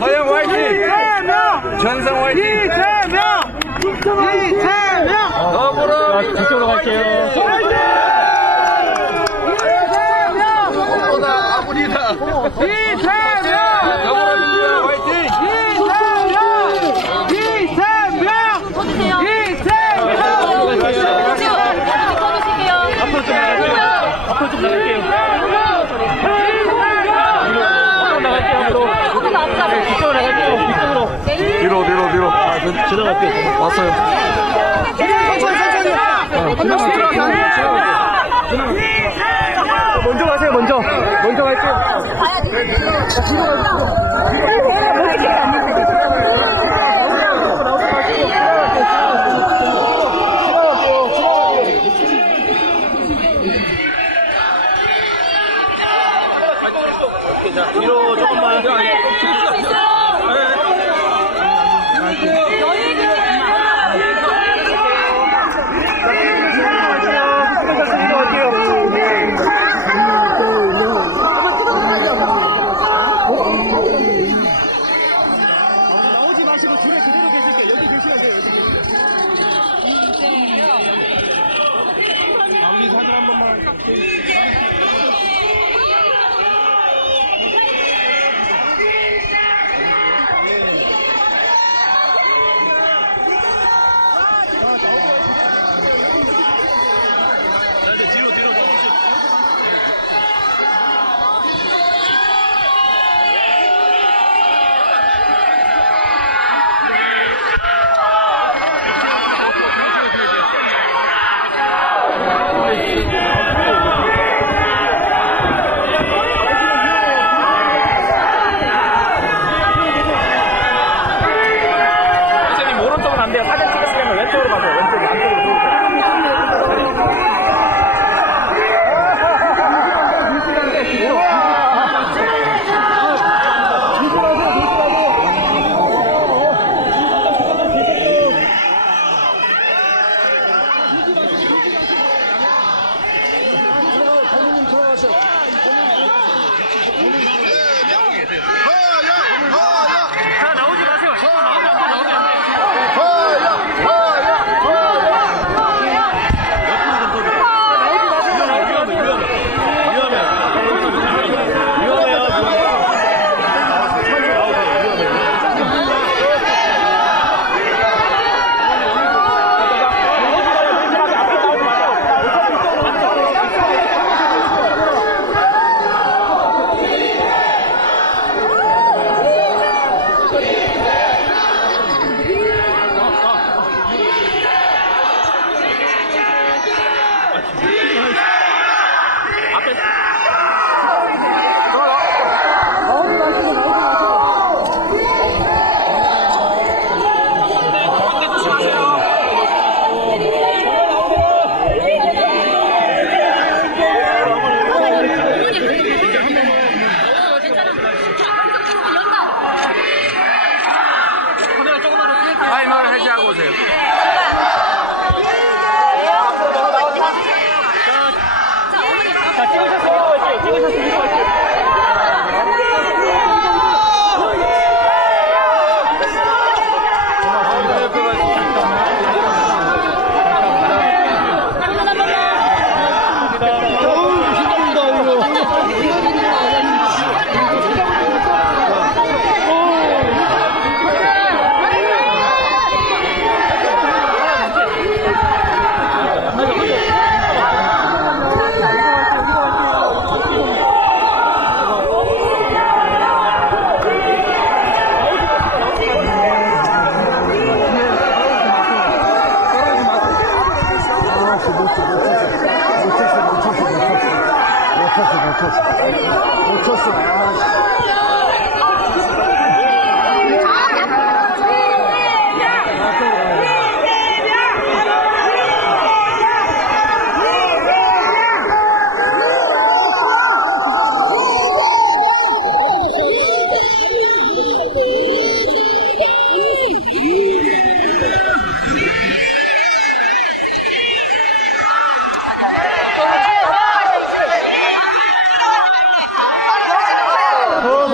허영 화이팅! 전성 화이팅! 이재명! 더불어 이쪽으로 갈게요. 이재명! 아버지다! 이재명! 더불어민주당 화이팅! 앞으로 좀 나갈게요. 이쪽으로 나갈게요. 이쪽으로. 뒤로. 지나갈게요. 왔어요. 먼저 가세요. 먼저 갈게요. 자, 뒤로 조금만. 나오지 마시고 줄에 그대로 계실게요. 여기 계시면 돼요. 여기 사진 한 번만.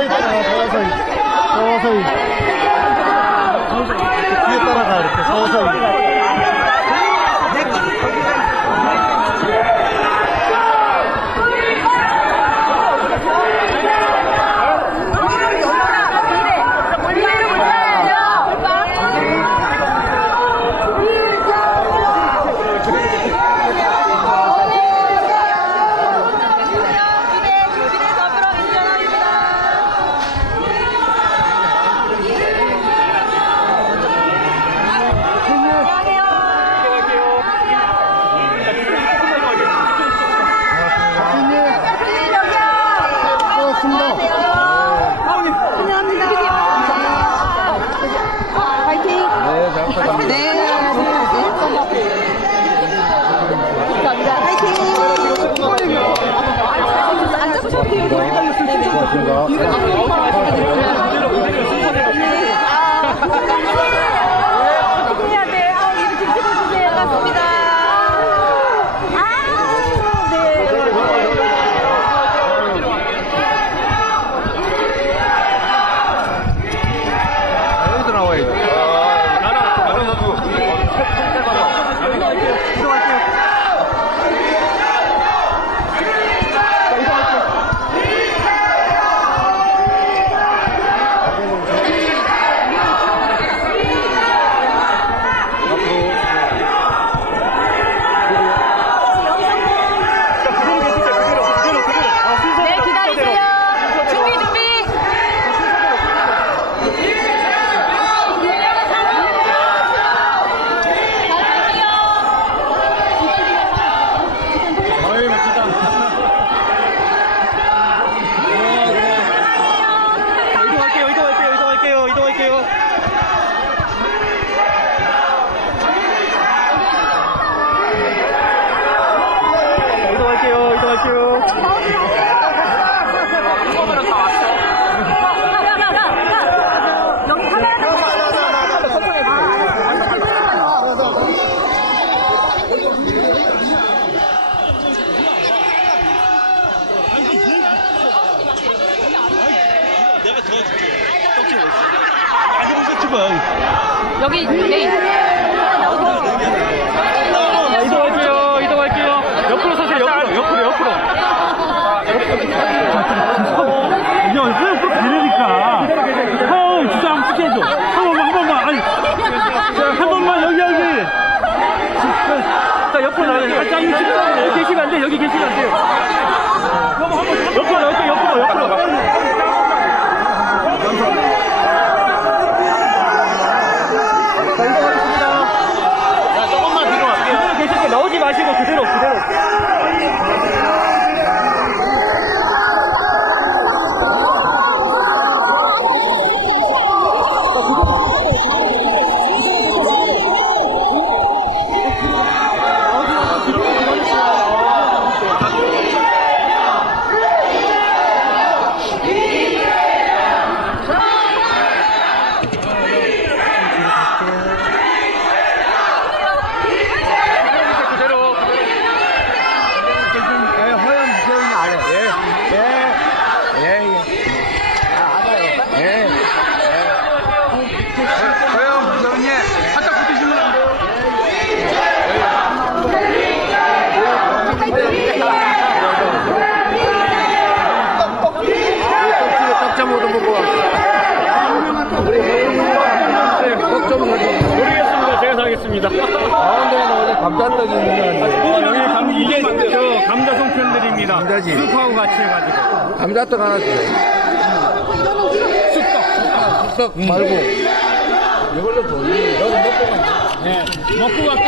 있잖아, 서서히. 서서히. 뒤에 따라가, 이렇게 서서히. 여기 네. 이동할게요. 옆으로 서세요. 옆으로. 야, 왜 옆으로 가려니까. 진짜 한번 찍게 해줘. 한 번만. 아니. 한 번만, 여기. 자, 옆으로 나가요. 여기 계시면 안 돼. 여기 계시면 안 돼요. 옆으로 나올게요. 옆으로. 나오지 마시고 그대로. 모르겠습니다. 제가 사겠습니다. 가운데는 원래 감자떡이 있는 이게 저 감자 송편들입니다. 감자지. 쑥하고 같이 해가지고. 감자떡 하나 주세요. 쑥떡 말고 이걸로 줘. 너도 먹고 가. 네. 먹고 갈게.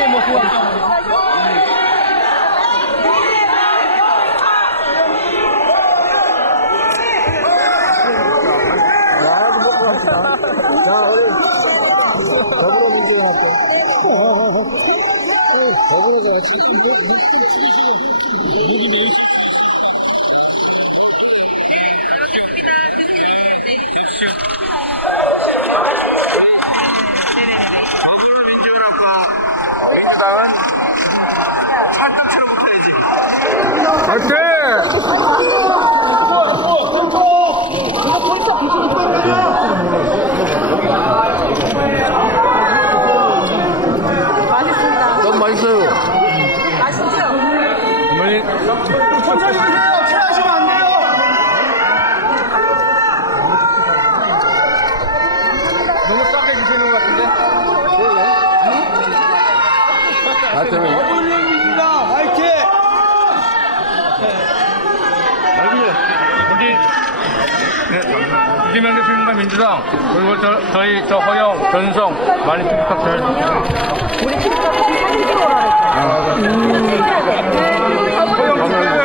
화이팅! 이재명 대표님과 민주당 그리고 저희 허영, 전성 많이 부탁드려요.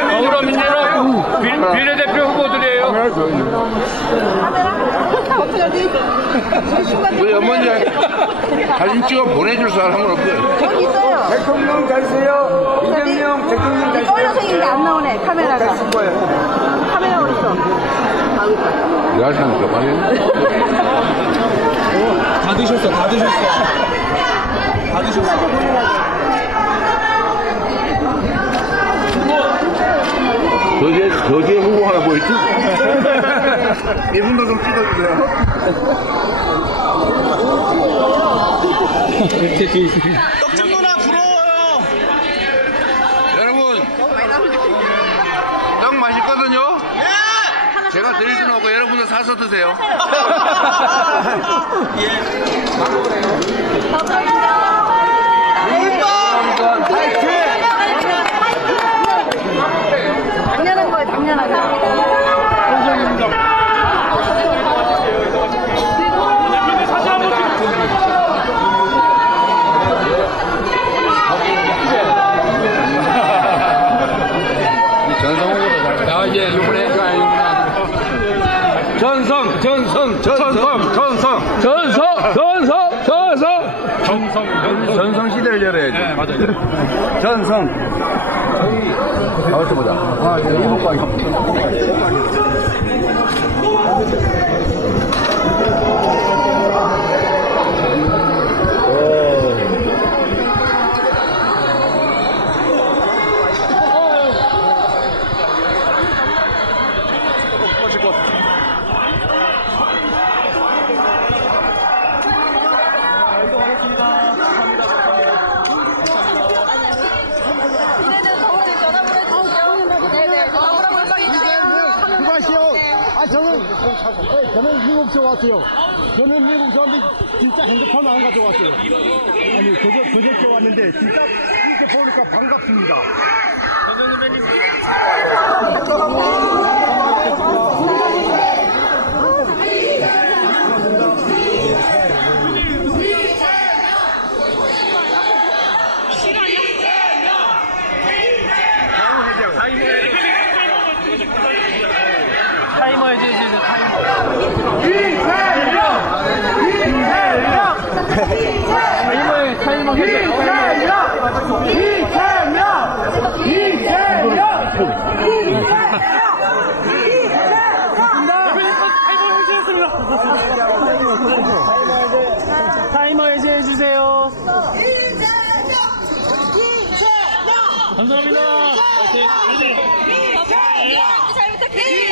더불어민주당 비례대표 후보들이에요. 우리 어머니 사진 찍어 보내줄 사람은 없어요. 전 있어요. 대통령 잘세요. 이재명 대통령 잘세요. 떨려서 있는데 안 나오네, 카메라가. 카메라 어딨어? 내가 사니까 말이야. 다 드셨어. 거기에 후보 하나 보였지? 이분도 좀 찍어주세요. 떡집 누나 부러워요. 여러분, 떡 맛있거든요? 제가 드릴 수는 없고 여러분도 사서 드세요. 당연한 거예요, 당연한 거. 사진 한번 자, 이제 이번에 전성 시대를 열어야지. 네, 맞아요. 전성. 가만있어 보자. 저는 미국에서 왔어요. 저는 미국에서 왔는데 진짜 핸드폰 안 가져왔어요. 아니 그저께 왔는데 진짜 이렇게 보니까 반갑습니다. 타이머 해주세요, 타이머. 타이머 타이머 해제해주세요. 감사합니다. 잘 부탁드립니다.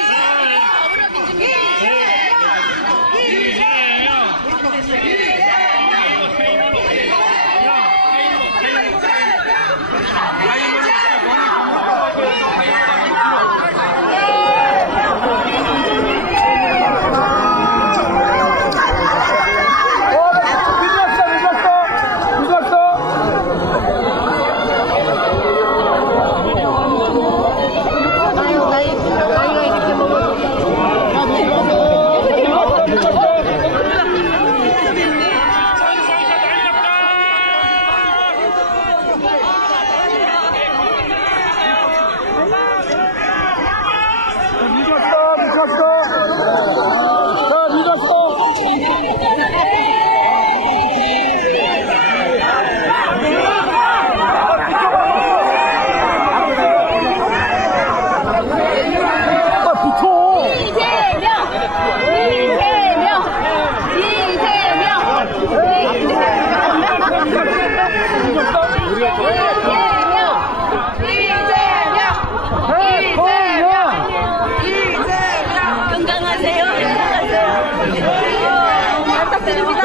건강하세요. 잘 부탁드립니다.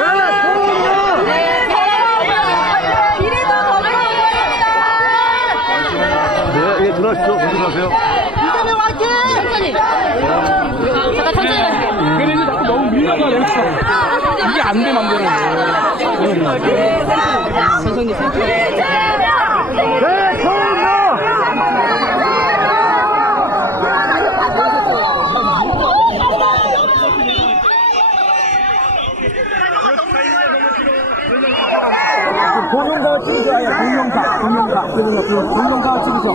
비례도 건강합니다. 네, 예, 들어가시죠. 먼저 들어가세요. 이재명 화이팅! 천천히. 잠깐 천천히 가실게요. 그래, 이제 자꾸 너무 밀려가, 여기서. 이게 안 돼, 맘대로. 선생님, 동영상 찍으셔.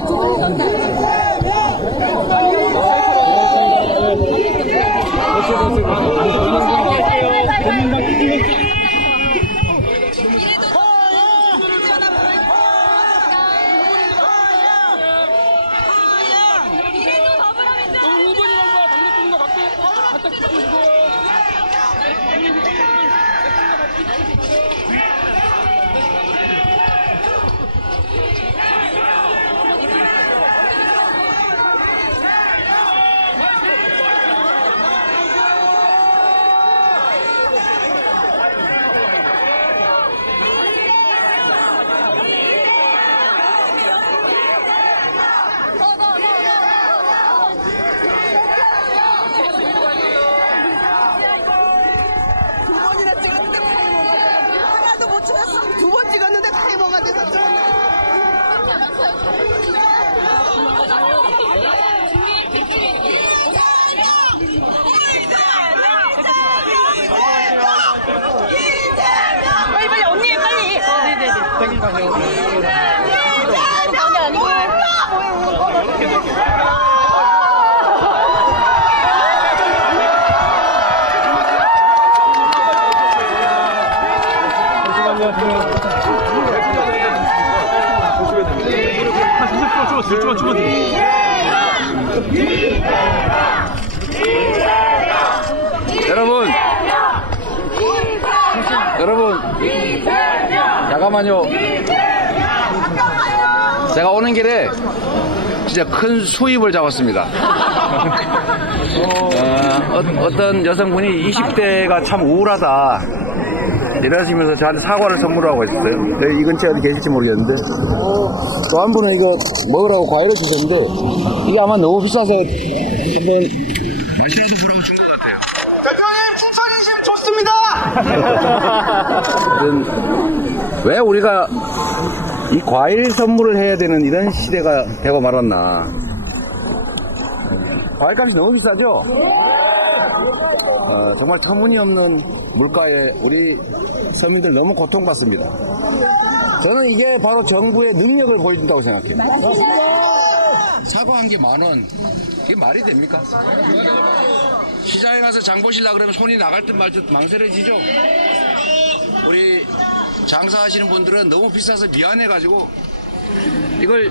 두 번 찍었는데 타이머가 돼서 좀. 빨리 언니 빨리. 여러분, 잠깐만요. 제가 오는 길에 진짜 큰 수입을 잡았습니다. 어떤 여성분이 20대가 참 우울하다 이러시면서 저한테 사과를 선물하고 있었어요. 이 근처에 어디 계실지 모르겠는데, 또 한 분은 이거 먹으라고 과일을 주셨는데, 이게 아마 너무 비싸서 한번 맛이라도 보라고 준 것 같아요. 왜 우리가 이 과일 선물을 해야 되는 이런 시대가 되고 말았나. 과일값이 너무 비싸죠? 정말 터무니없는 물가에 우리 서민들 너무 고통받습니다. 저는 이게 바로 정부의 능력을 보여준다고 생각해요. 사과 한 개 10,000원. 이게 말이 됩니까? 시장에 가서 장 보시려고 그러면 손이 나갈 듯 말 듯 망설여지죠? 우리 장사하시는 분들은 너무 비싸서 미안해가지고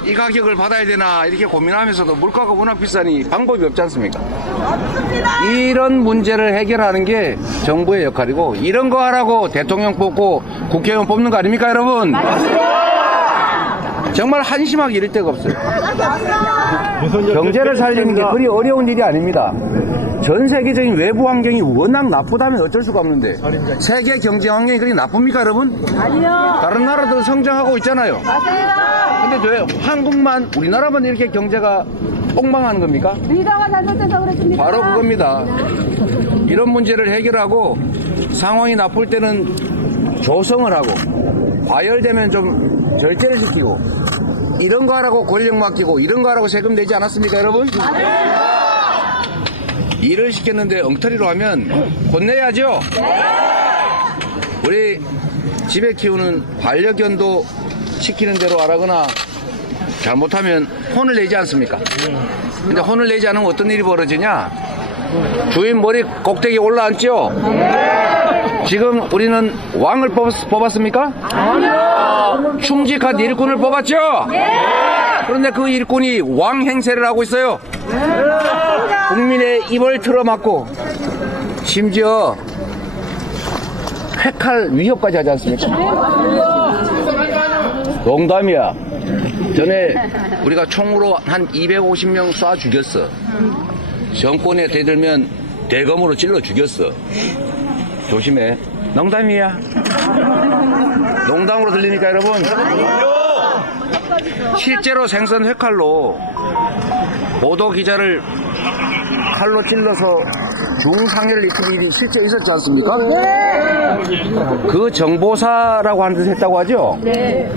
이 가격을 받아야 되나 이렇게 고민하면서도 물가가 워낙 비싸니 방법이 없지 않습니까? 이런 문제를 해결하는 게 정부의 역할이고, 이런 거 하라고 대통령 뽑고 국회의원 뽑는 거 아닙니까, 여러분? 정말 한심하게 이럴 데가 없어요. 경제를 살리는 게 그리 어려운 일이 아닙니다. 전 세계적인 외부 환경이 워낙 나쁘다면 어쩔 수가 없는데, 세계 경제 환경이 그리 나쁩니까, 여러분? 아니요. 다른 나라도 성장하고 있잖아요. 맞아요. 근데 왜 한국만, 우리나라만 이렇게 경제가 폭망하는 겁니까? 리더가 잘못해서 그렇습니다. 바로 그겁니다. 이런 문제를 해결하고, 상황이 나쁠 때는 조성을 하고, 과열되면 좀 절제를 시키고, 이런 거 하라고 권력 맡기고, 이런 거 하라고 세금 내지 않았습니까, 여러분? 일을 시켰는데 엉터리로 하면 혼내야죠? 우리 집에 키우는 반려견도 시키는 대로 하라거나 잘못하면 혼을 내지 않습니까? 근데 혼을 내지 않으면 어떤 일이 벌어지냐? 주인 머리 꼭대기에 올라앉죠? 지금 우리는 왕을 뽑았습니까? 아니요. 충직한 일꾼을 뽑았죠? 그런데 그 일꾼이 왕 행세를 하고 있어요. 국민의 입을 틀어막고 심지어 회칼 위협까지 하지 않습니까? 농담이야. 전에 우리가 총으로 한 250명 쏴 죽였어. 정권에 대들면 대검으로 찔러 죽였어. 조심해. 농담이야. 농담으로 들리니까 여러분, 실제로 생선 회칼로 보도 기자를 칼로 찔러서 중상해를 입힌 일이 실제 있었지 않습니까? 그 정보사라고 하는 데서 했다고 하죠? 네.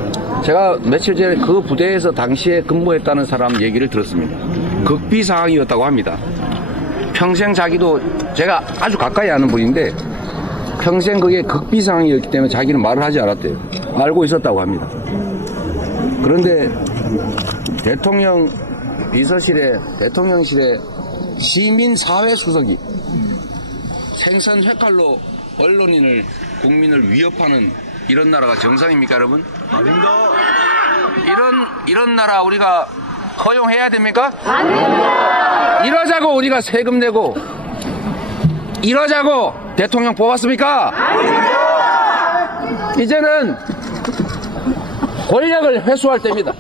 제가 며칠 전에 그 부대에서 당시에 근무했다는 사람 얘기를 들었습니다. 극비 상황이었다고 합니다. 평생 자기도, 제가 아주 가까이 아는 분인데 평생 그게 극비 상황이었기 때문에 자기는 말을 하지 않았대요. 알고 있었다고 합니다. 그런데 대통령 비서실에 대통령실에 시민사회수석이 생선 회칼로 언론인을 국민을 위협하는 이런 나라가 정상입니까, 여러분? 아닙니다. 이런 나라 우리가 허용해야 됩니까? 아닙니다. 이러자고 우리가 세금 내고 이러자고 대통령 뽑았습니까? 아닙니다. 이제는 권력을 회수할 때입니다.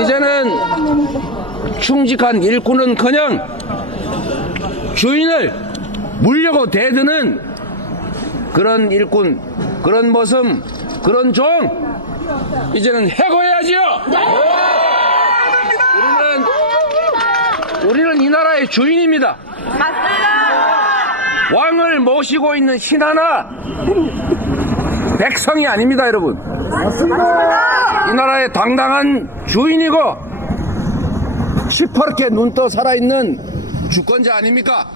이제는 충직한 일꾼은커녕 주인을 물려고 대드는 그런 일꾼, 그런 모습, 그런 종 이제는 해고해야지요. 우리는 이 나라의 주인입니다. 왕을 모시고 있는 신하나 백성이 아닙니다, 여러분. 이 나라의 당당한 주인이고 시퍼렇게 눈떠 살아있는 주권자 아닙니까?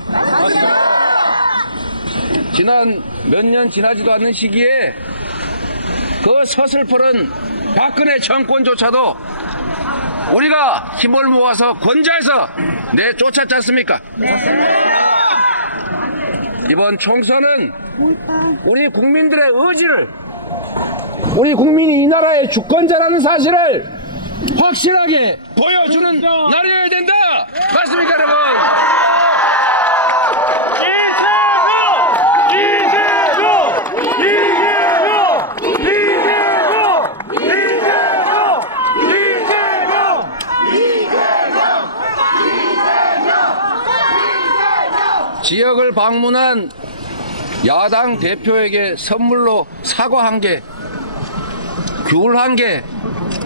지난 몇 년 지나지도 않는 시기에 그 서슬퍼런 박근혜 정권조차도 우리가 힘을 모아서 권좌해서 내쫓았지 않습니까? 이번 총선은 우리 국민들의 의지를, 우리 국민이 이 나라의 주권자라는 사실을 확실하게 보여주는 날이어야 된다! 맞습니까, 여러분? 지역을 방문한 야당 대표에게 선물로 사과 한 개, 귤 한 개,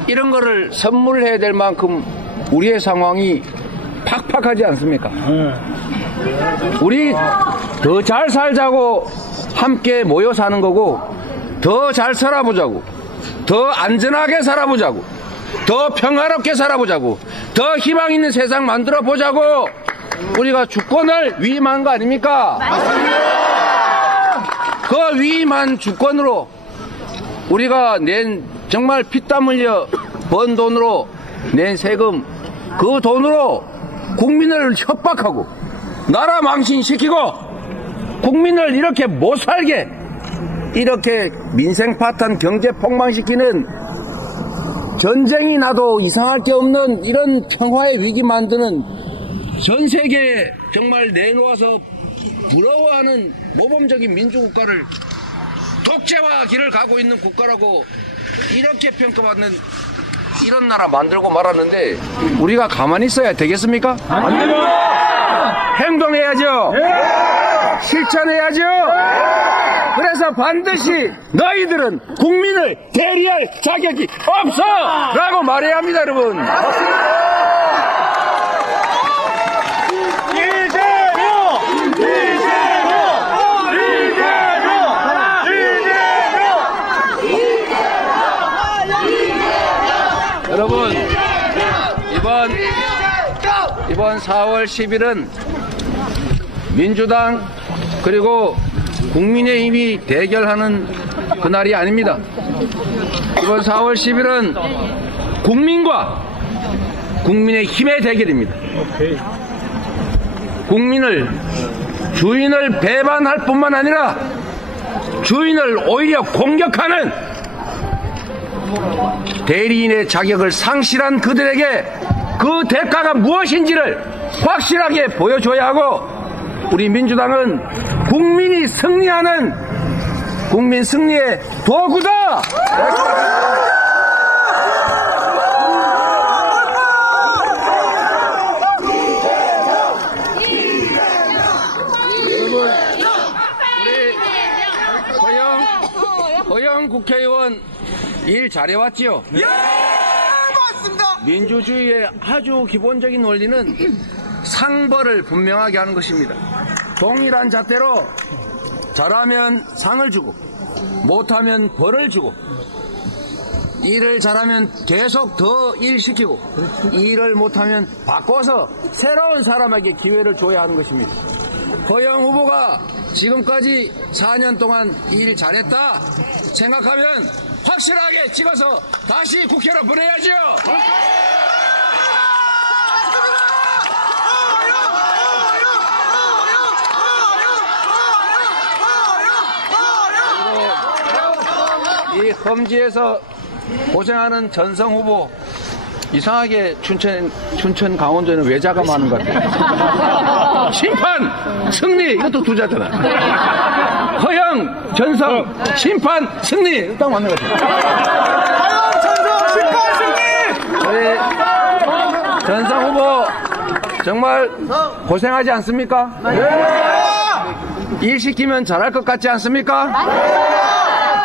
이런 거를 선물해야 될 만큼 우리의 상황이 팍팍하지 않습니까? 우리 더 잘 살자고 함께 모여 사는 거고, 더 잘 살아보자고, 더 안전하게 살아보자고, 더 평화롭게 살아보자고, 더 희망 있는 세상 만들어 보자고 우리가 주권을 위임한 거 아닙니까? 그 위임한 주권으로 우리가 낸 정말 피땀 흘려 번 돈으로 낸 세금, 그 돈으로 국민을 협박하고 나라 망신시키고 국민을 이렇게 못 살게, 이렇게 민생 파탄 경제 폭망시키는, 전쟁이 나도 이상할 게 없는 이런 평화의 위기 만드는, 전 세계에 정말 내놓아서 부러워하는 모범적인 민주국가를 독재화 길을 가고 있는 국가라고 이렇게 평가받는 이런 나라 만들고 말았는데 우리가 가만히 있어야 되겠습니까? 안 됩니다. 행동해야죠. 실천해야죠. 그래서 반드시 너희들은 국민을 대리할 자격이 없어! 라고 말해야 합니다, 여러분. 여러분, 이번 4월 10일은 민주당 그리고 국민의힘이 대결하는 그날이 아닙니다. 이번 4월 10일은 국민과 국민의힘의 대결입니다. 주인을 배반할 뿐만 아니라 주인을 오히려 공격하는 대리인의 자격을 상실한 그들에게 그 대가가 무엇인지를 확실하게 보여줘야 하고, 우리 민주당은 국민이 승리하는 국민 승리의 도구다! 우리 허영 국회의원 일 잘해왔지요? 예! 맞습니다! 민주주의의 아주 기본적인 원리는 상벌을 분명하게 하는 것입니다. 동일한 잣대로 잘하면 상을 주고 못하면 벌을 주고, 일을 잘하면 계속 더 일시키고, 일을 못하면 바꿔서 새로운 사람에게 기회를 줘야 하는 것입니다. 허영 후보가 지금까지 4년 동안 일 잘했다 생각하면 확실하게 찍어서 다시 국회로 보내야죠. 이 험지에서 고생하는 전성 후보, 이상하게 춘천 강원도에는 외자가 많은 것 같아요. 심판 승리 이것도 두자잖아. 허영 전성 심판 승리 딱 맞는 것 같아요. 허영 전성 심판 승리. 우리 전성 후보 정말 고생하지 않습니까? 일 시키면 잘할 것 같지 않습니까?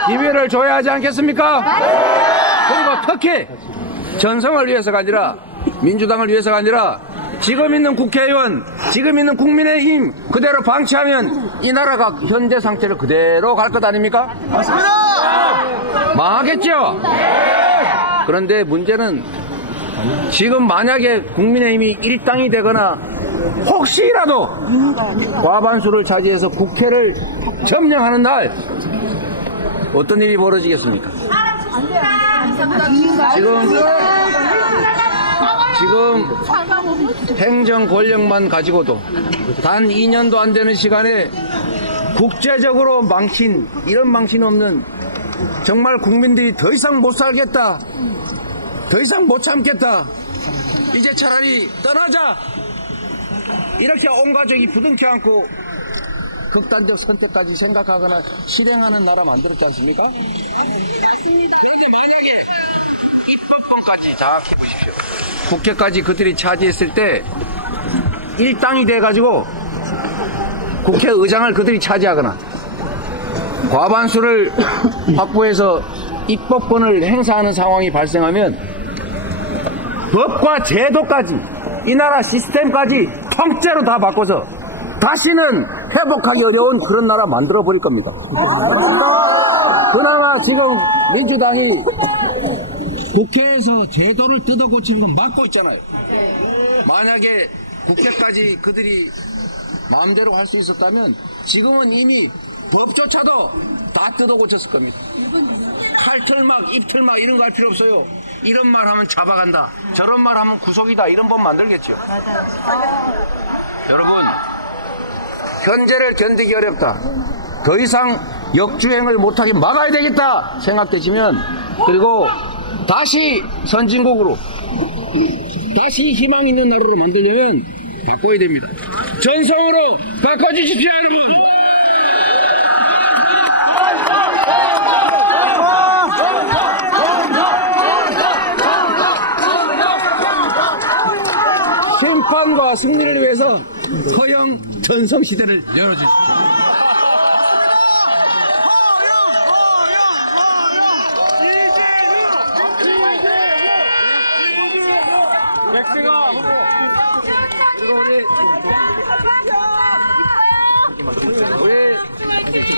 기회를 줘야 하지 않겠습니까? 그리고 특히 전성을 위해서가 아니라 민주당을 위해서가 아니라 지금 있는 국회의원, 지금 있는 국민의힘 그대로 방치하면 이 나라가 현재 상태로 그대로 갈 것 아닙니까? 맞습니다. 망하겠죠? 그런데 문제는 지금 만약에 국민의힘이 일당이 되거나 혹시라도 과반수를 차지해서 국회를 점령하는 날 어떤 일이 벌어지겠습니까? 지금 행정 권력만 가지고도 단 2년도 안 되는 시간에 국제적으로 망친, 이런 망신 없는, 정말 국민들이 더 이상 못 살겠다, 더 이상 못 참겠다, 이제 차라리 떠나자, 이렇게 온 가족이 부둥켜 안고 극단적 선택까지 생각하거나 실행하는 나라 만들었지 않습니까? 맞습니다. 그런데 만약에 입법권까지 장악해 보십시오. 국회까지 그들이 차지했을 때 일당이 돼가지고 국회의장을 그들이 차지하거나 과반수를 확보해서 입법권을 행사하는 상황이 발생하면 법과 제도까지, 이 나라 시스템까지 통째로 다 바꿔서 다시는 회복하기 어려운 그런 나라 만들어버릴 겁니다. 그나마 지금 민주당이 국회에서 제도를 뜯어고치는 건 막고 있잖아요. 만약에 국회까지 그들이 마음대로 할 수 있었다면 지금은 이미 법조차도 다 뜯어고쳤을 겁니다. 칼틀막, 입틀막 이런 거 할 필요 없어요. 이런 말 하면 잡아간다, 저런 말 하면 구속이다, 이런 법 만들겠죠. 여러분, 현재를 견디기 어렵다, 더 이상 역주행을 못하게 막아야 되겠다 생각되시면, 그리고 다시 선진국으로, 다시 희망 있는 나라로 만들려면 바꿔야 됩니다. 전성으로 바꿔주십시오, 여러분. 심판과 승리를 위해서 허영 전성 시대를 열어주십시오.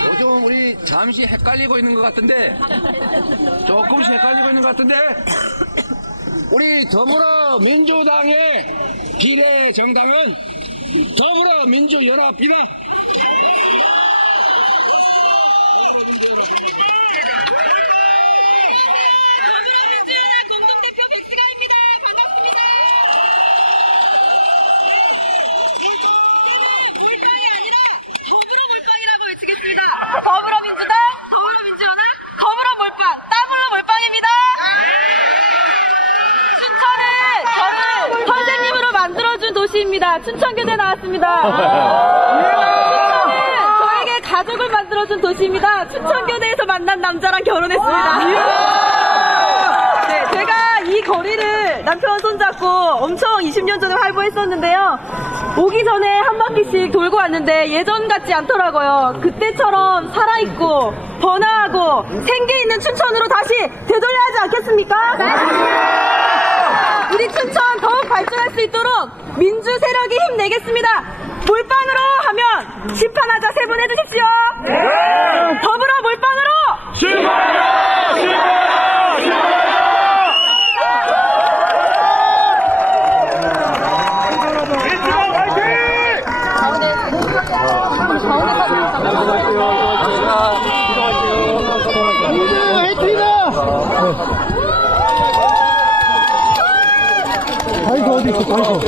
요즘 우리 잠시 헷갈리고 있는 것 같은데, 조금씩 헷갈리고 있는 것 같은데, 우리 더불어민주당의 비례 정당은 더불어민주연합이다. 더불어민주연합 공동대표 백지가입니다. 반갑습니다. 몰빵이 아니라 더불어 몰빵이라고 외치겠습니다. 더불어민주당, 더불어민주연합, 더불어 몰빵, 따블로 몰빵입니다. 춘천은 저를 선생님으로 만들어준 도시입니다. 춘천교대 나왔습니다. 춘천은 저에게 가족을 만들어준 도시입니다. 춘천교대에서 만난 남자랑 결혼했습니다. 네, 제가 이 거리를 남편 손잡고 엄청 20년 전에 활보했었는데요. 오기 전에 한 바퀴씩 돌고 왔는데 예전 같지 않더라고요. 그때처럼 살아있고 번화하고 생기 있는 춘천으로 다시 되돌려야 하지 않겠습니까? 우리 춘천 더욱 발전할 수 있도록 민주 세력이 힘내겠습니다. 몰빵으로 하면 심판하자 3분 해주십시오. 더불어 몰빵으로 심판하자! 가운데 바이크 어디 있어, 바이크.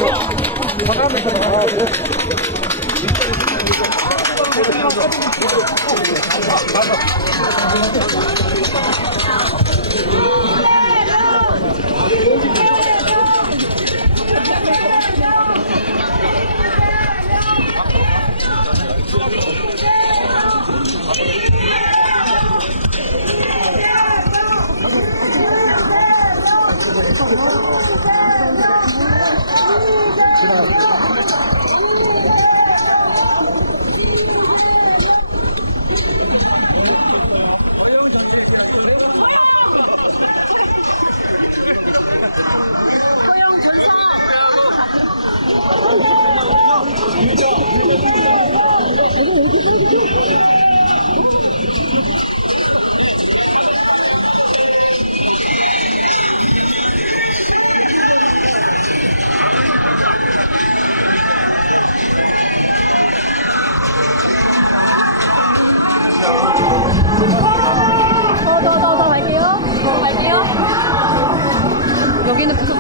여기는 무슨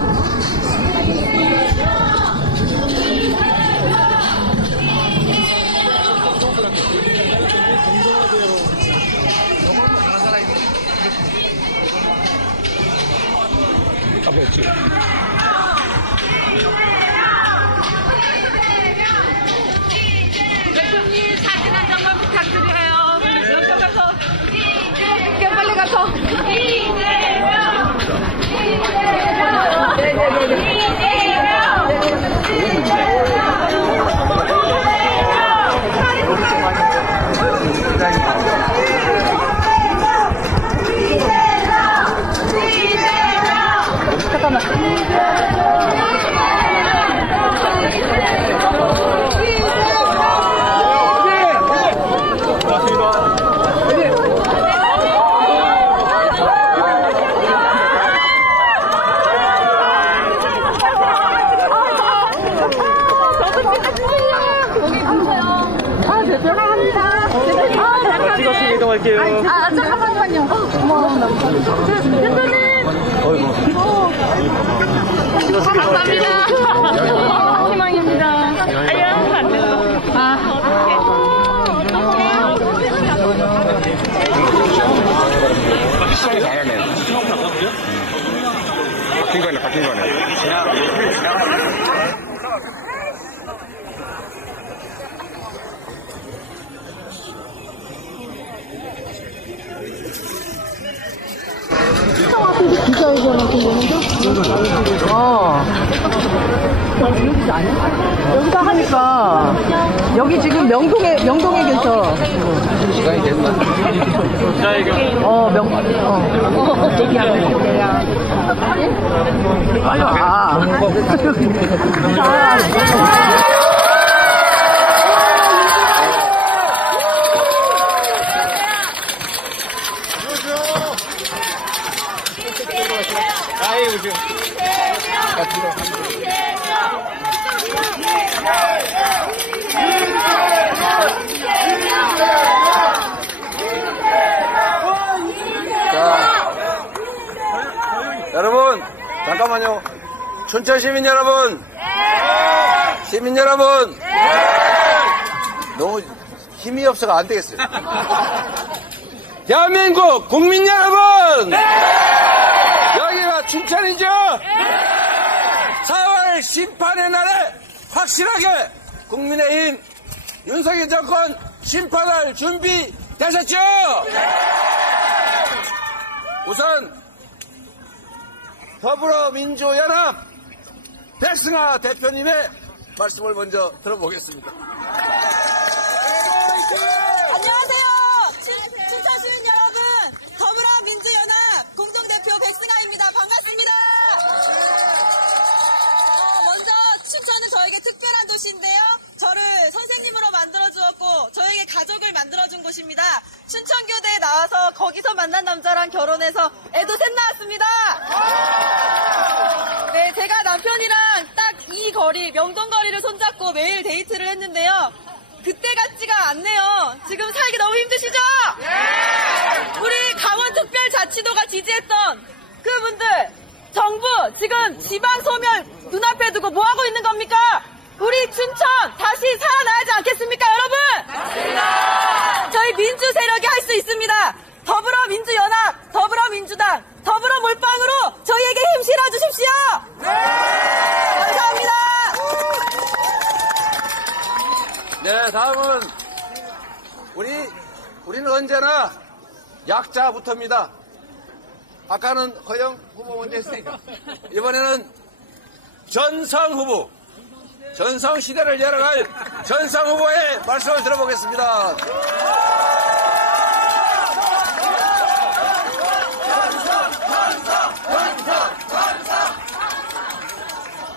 대표님 사진 한 장만 부탁드려요. 여기 가서 빨리 가서. 찍어서 이동할게요. 잠깐만요. 감사합니다. 희망입니다. 아유, 안 됐어. 시간이 잘하네. 바뀐 거네. 여기서 하니까 여기 지금 명동에 계셔. 시간이 됐나? 빨리 와. 여러분, 잠깐만요. 춘천 시민 여러분, 시민 여러분, 너무 힘이 없어가 안 되겠어요. 대한민국 국민 여러분, 여기가 춘천이죠? 4월 심판의 날에 확실하게 국민의힘 윤석열 정권 심판할 준비 되셨죠? 우선 더불어민주연합 백승아 대표님의 말씀을 먼저 들어보겠습니다. 안녕하세요. 춘천 시민 여러분, 더불어민주연합 공동대표 백승아입니다. 반갑습니다. 먼저 춘천은 저에게 특별한 도시인데요. 저를 선생님으로 만들어주었고 저에게 가족을 만들어준 곳입니다. 춘천교대에 나와서 거기서 만난 남자랑 결혼해서 애도 셋 낳았습니다. 네, 제가 남편이랑 딱 이 거리, 명동거리를 손잡고 매일 데이트를 했는데요. 그때 같지가 많네요. 지금 살기 너무 힘드시죠? 우리 강원특별자치도가 지지했던 그분들, 정부 지금 지방 소멸 눈앞에 두고 뭐하고 있는 겁니까? 우리 춘천 다시 살아나야지 않겠습니까, 여러분? 맞습니다. 저희 민주 세력이 할 수 있습니다. 더불어민주연합, 더불어민주당, 더불어몰빵으로 저희에게 힘 실어주십시오. 네. 감사합니다. 네, 다음은 우리는 언제나 약자부터입니다. 아까는 허영 후보 먼저 했으니까 이번에는 전상 후보, 전상 시대를 열어갈 전상 후보의 말씀을 들어보겠습니다.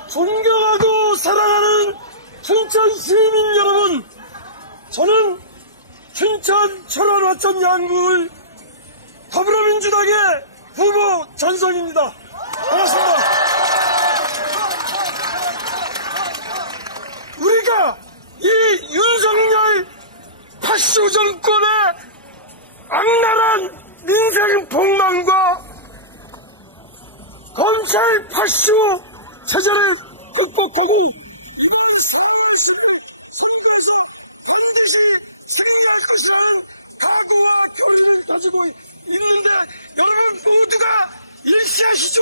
존경하고 사랑하는 춘천 시민 여러분, 저는 춘천 철원화천 양구의 더불어민주당의 후보 전성입니다. 반갑습니다. 우리가 이 윤석열 파쇼 정권의 악랄한 민생 폭망과 검찰 파쇼 체제를 극복하고 반드시 승리할 것이라는 각오와 결의를 가지고 있는데 여러분 모두가 일치하시죠?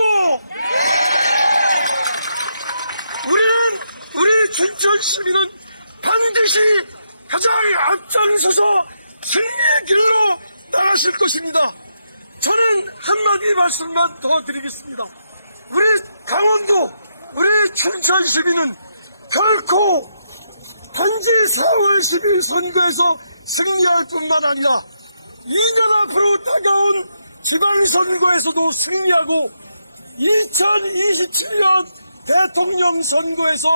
우리 춘천 시민은 반드시 가장 앞장서서 승리의 길로 나가실 것입니다. 저는 한마디 말씀만 더 드리겠습니다. 우리 강원도, 우리 춘천 시민은 결코 단지 4월 10일 선거에서 승리할 뿐만 아니라 2년 앞으로 다가온 지방선거에서도 승리하고 2027년 대통령 선거에서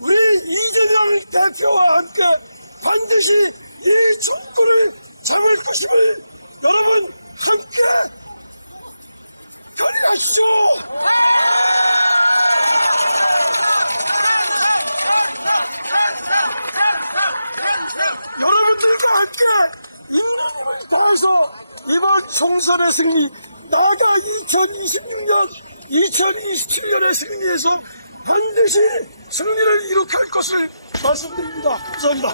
우리 이재명 대표와 함께 반드시 이 정권을 잡을 것임을 여러분 함께 결의하시죠. 여러분들과 함께 인민을 다해서 이번 총선의 승리, 나아가 2026년, 2027년의 승리에서 반드시 승리를 이룩할 것을 말씀드립니다. 감사합니다.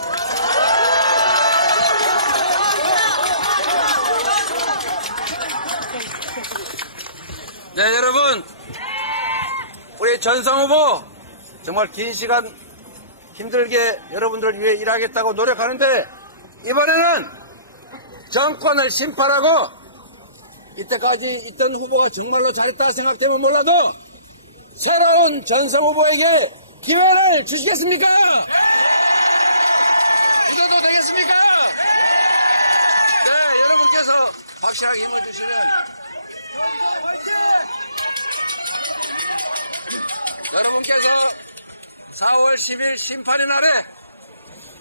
네, 여러분, 우리 전상 후보 정말 긴 시간 힘들게 여러분들을 위해 일하겠다고 노력하는데 이번에는 정권을 심판하고 이때까지 있던 후보가 정말로 잘했다 생각되면 몰라도 새로운 전상 후보에게 기회를 주시겠습니까? 믿어도 되겠습니까? 네, 여러분께서 확실하게 힘을 주시면 여러분께서 4월 10일 심판의 날에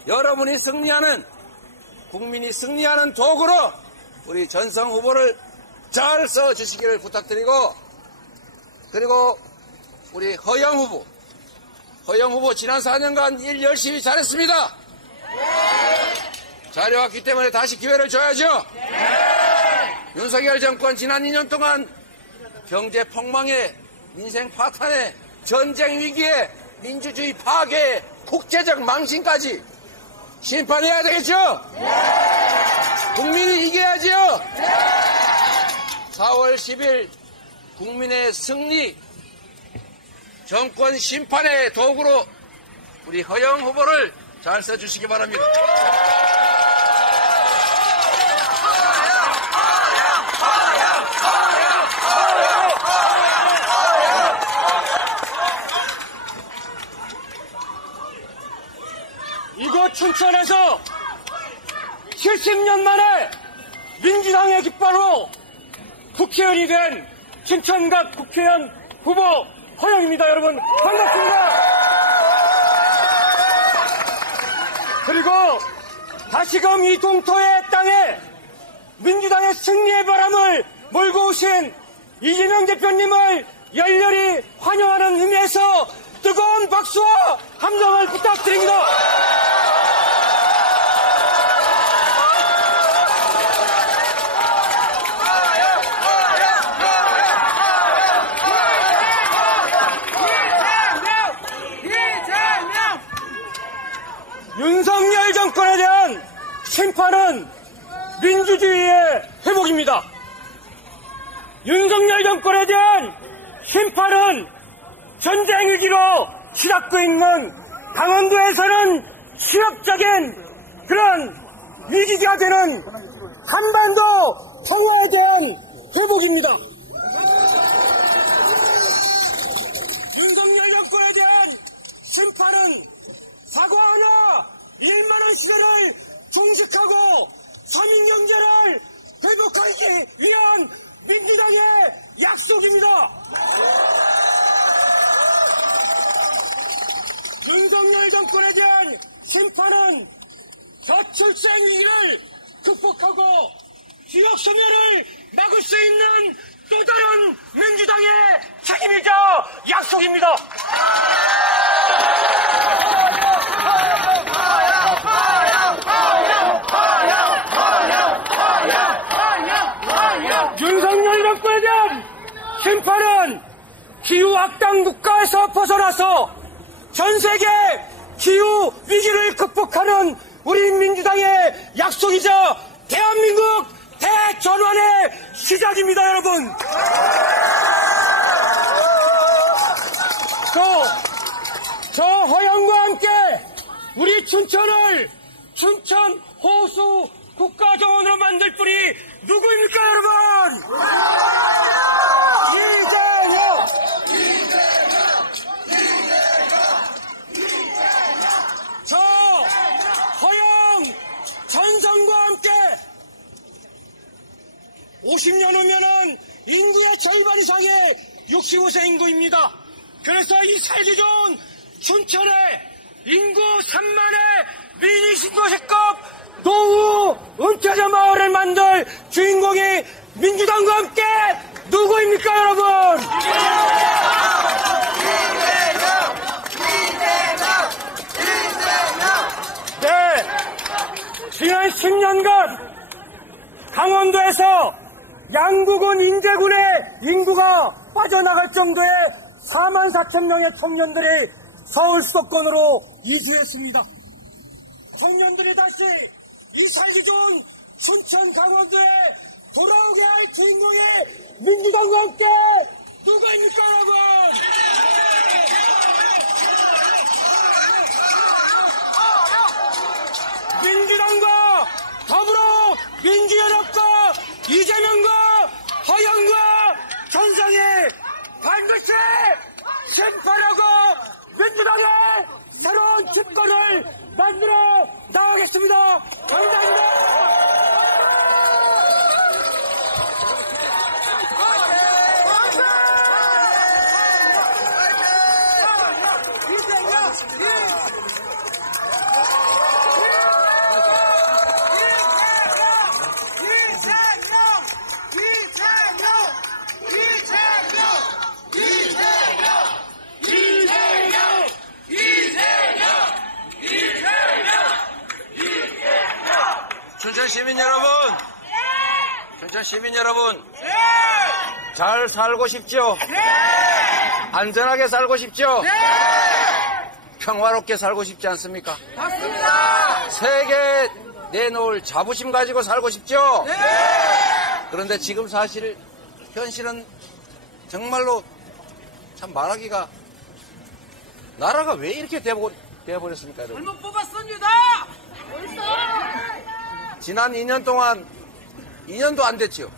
여러분이 승리하는, 국민이 승리하는 도구로 우리 전상 후보를 잘 써주시기를 부탁드리고, 그리고 우리 허영 후보 지난 4년간 일 열심히 잘했습니다. 잘해왔기 때문에 다시 기회를 줘야죠. 윤석열 정권 지난 2년 동안 경제 폭망에, 민생 파탄에, 전쟁 위기에, 민주주의 파괴에, 국제적 망신까지 심판해야 되겠죠? 국민이 이겨야죠? 4월 10일 국민의 승리, 정권 심판의 도구로 우리 허영 후보를 잘 써주시기 바랍니다. 이곳 춘천에서 70년 만에 민주당의 깃발로 국회의원이 된 춘천갑 국회의원 후보 허영입니다. 여러분 반갑습니다. 그리고 다시금 이 동토의 땅에 민주당의 승리의 바람을 몰고 오신 이재명 대표님을 열렬히 환영하는 의미에서 뜨거운 박수와 함성을 부탁드립니다. 심판은 민주주의의 회복입니다. 윤석열 정권에 대한 심판은 전쟁 위기로 치닫고 있는 강원도에서는 실업적인 그런 위기가 되는 한반도 평화에 대한 회복입니다. 윤석열 정권에 대한 심판은 사과하나 1만원 시대를 종식하고 서민경제를 회복하기 위한 민주당의 약속입니다. 윤석열 정권에 대한 심판은 저출생 위기를 극복하고 지역소멸을 막을 수 있는 또 다른 민주당의 책임이자 약속입니다. 윤석열 정권에 대한 심판은 기후악당 국가에서 벗어나서 전세계 기후 위기를 극복하는 우리 민주당의 약속이자 대한민국 대전환의 시작입니다, 여러분. 저 허영과 함께 우리 춘천을 춘천 호수 국가정원으로 만들 분이 누구입니까, 여러분? 이재명! 저 허영 전성과 함께 50년 후면은 인구의 절반 이상의 65세 인구입니다. 그래서 이 살기 좋은 춘천에 인구 3만의 미니 신도시급 노후 은퇴자 마을을 만들 주인공이 민주당과 함께 누구입니까, 여러분? 네, 지난 10년간 강원도에서 양구군 인제군의 인구가 빠져나갈 정도의 4만 4천 명의 청년들이 서울 수도권으로 이주했습니다. 청년들이 다시 이 살기 좋은 춘천 강원도에 돌아오게 할 주인공이 민주당과 함께 누구입니까, 여러분? 민주당과 더불어 민주연합과 이재명과 허영과 전성이 반드시 심판하고 민주당의 새로운 집권을 만들어 나가겠습니다. 감사합니다. 춘천 시민 여러분, 잘 살고 싶죠? 안전하게 살고 싶죠? 평화롭게 살고 싶지 않습니까? 맞습니다. 세계 내놓을 자부심 가지고 살고 싶죠? 그런데 지금 사실 현실은 정말로 참 말하기가, 나라가 왜 이렇게 되어버렸습니까, 여러분? 잘못 뽑았습니다. 지난 2년 동안 2년도 안 됐죠.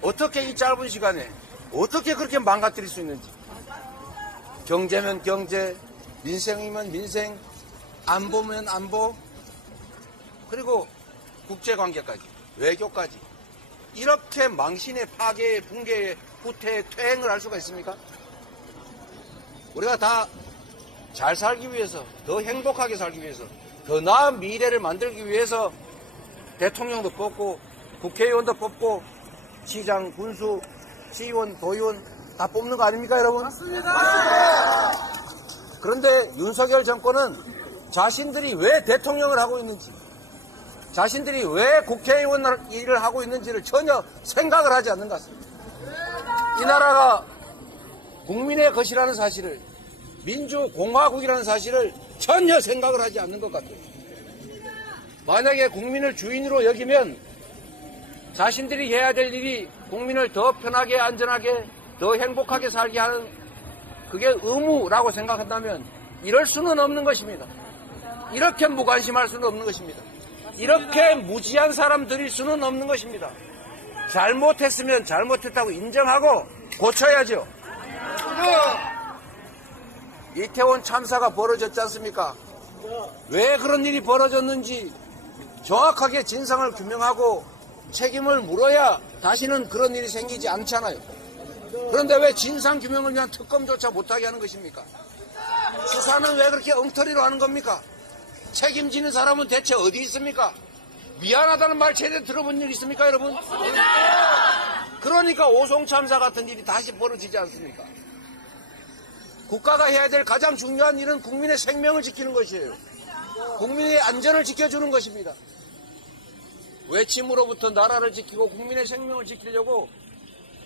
어떻게 이 짧은 시간에 어떻게 그렇게 망가뜨릴 수 있는지. 경제면 경제, 민생이면 민생, 안보면 안보, 그리고 국제관계까지, 외교까지 이렇게 망신의 파괴의 붕괴의 후퇴의 퇴행을 할 수가 있습니까? 우리가 다 잘 살기 위해서, 더 행복하게 살기 위해서, 더 나은 미래를 만들기 위해서 대통령도 뽑고 국회의원도 뽑고 시장, 군수, 시의원, 도의원 다 뽑는 거 아닙니까, 여러분? 맞습니다. 그런데 윤석열 정권은 자신들이 왜 대통령을 하고 있는지, 자신들이 왜 국회의원 일을 하고 있는지를 전혀 생각을 하지 않는 것 같습니다. 이 나라가 국민의 것이라는 사실을, 민주공화국이라는 사실을 전혀 생각을 하지 않는 것 같아요. 만약에 국민을 주인으로 여기면 자신들이 해야 될 일이 국민을 더 편하게 안전하게 더 행복하게 살게 하는 그게 의무라고 생각한다면 이럴 수는 없는 것입니다. 이렇게 무관심할 수는 없는 것입니다. 이렇게 무지한 사람들일 수는 없는 것입니다. 잘못했으면 잘못했다고 인정하고 고쳐야죠. 이태원 참사가 벌어졌지 않습니까? 왜 그런 일이 벌어졌는지 정확하게 진상을 규명하고 책임을 물어야 다시는 그런 일이 생기지 않잖아요. 그런데 왜 진상 규명을 위한 특검조차 못하게 하는 것입니까? 수사는 왜 그렇게 엉터리로 하는 겁니까? 책임지는 사람은 대체 어디 있습니까? 미안하다는 말 제대로 들어본 일 있습니까, 여러분? 그러니까 오송참사 같은 일이 다시 벌어지지 않습니까? 국가가 해야 될 가장 중요한 일은 국민의 생명을 지키는 것이에요. 국민의 안전을 지켜주는 것입니다. 외침으로부터 나라를 지키고 국민의 생명을 지키려고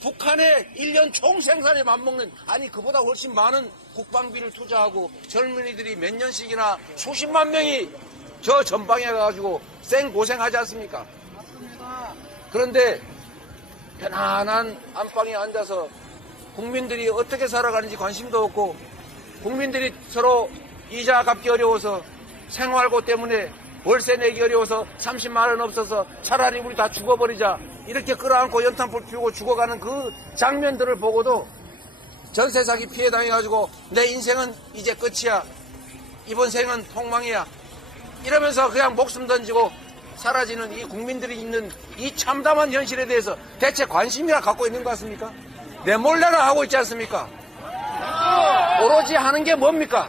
북한의 1년 총생산에 맞먹는, 아니 그보다 훨씬 많은 국방비를 투자하고 젊은이들이 몇 년씩이나 수십만 명이 저 전방에 가가지고 생고생하지 않습니까? 그런데 편안한 안방에 앉아서 국민들이 어떻게 살아가는지 관심도 없고 국민들이 서로 이자 갚기 어려워서 생활고 때문에 월세 내기 어려워서 30만 원 없어서 차라리 우리 다 죽어버리자 이렇게 끌어안고 연탄불 피우고 죽어가는 그 장면들을 보고도 전세 사기 피해 당해가지고 내 인생은 이제 끝이야, 이번 생은 폭망이야 이러면서 그냥 목숨 던지고 사라지는 이 국민들이 있는 이 참담한 현실에 대해서 대체 관심이나 갖고 있는 것 같습니까? 내몰래라 하고 있지 않습니까? 오로지 하는 게 뭡니까?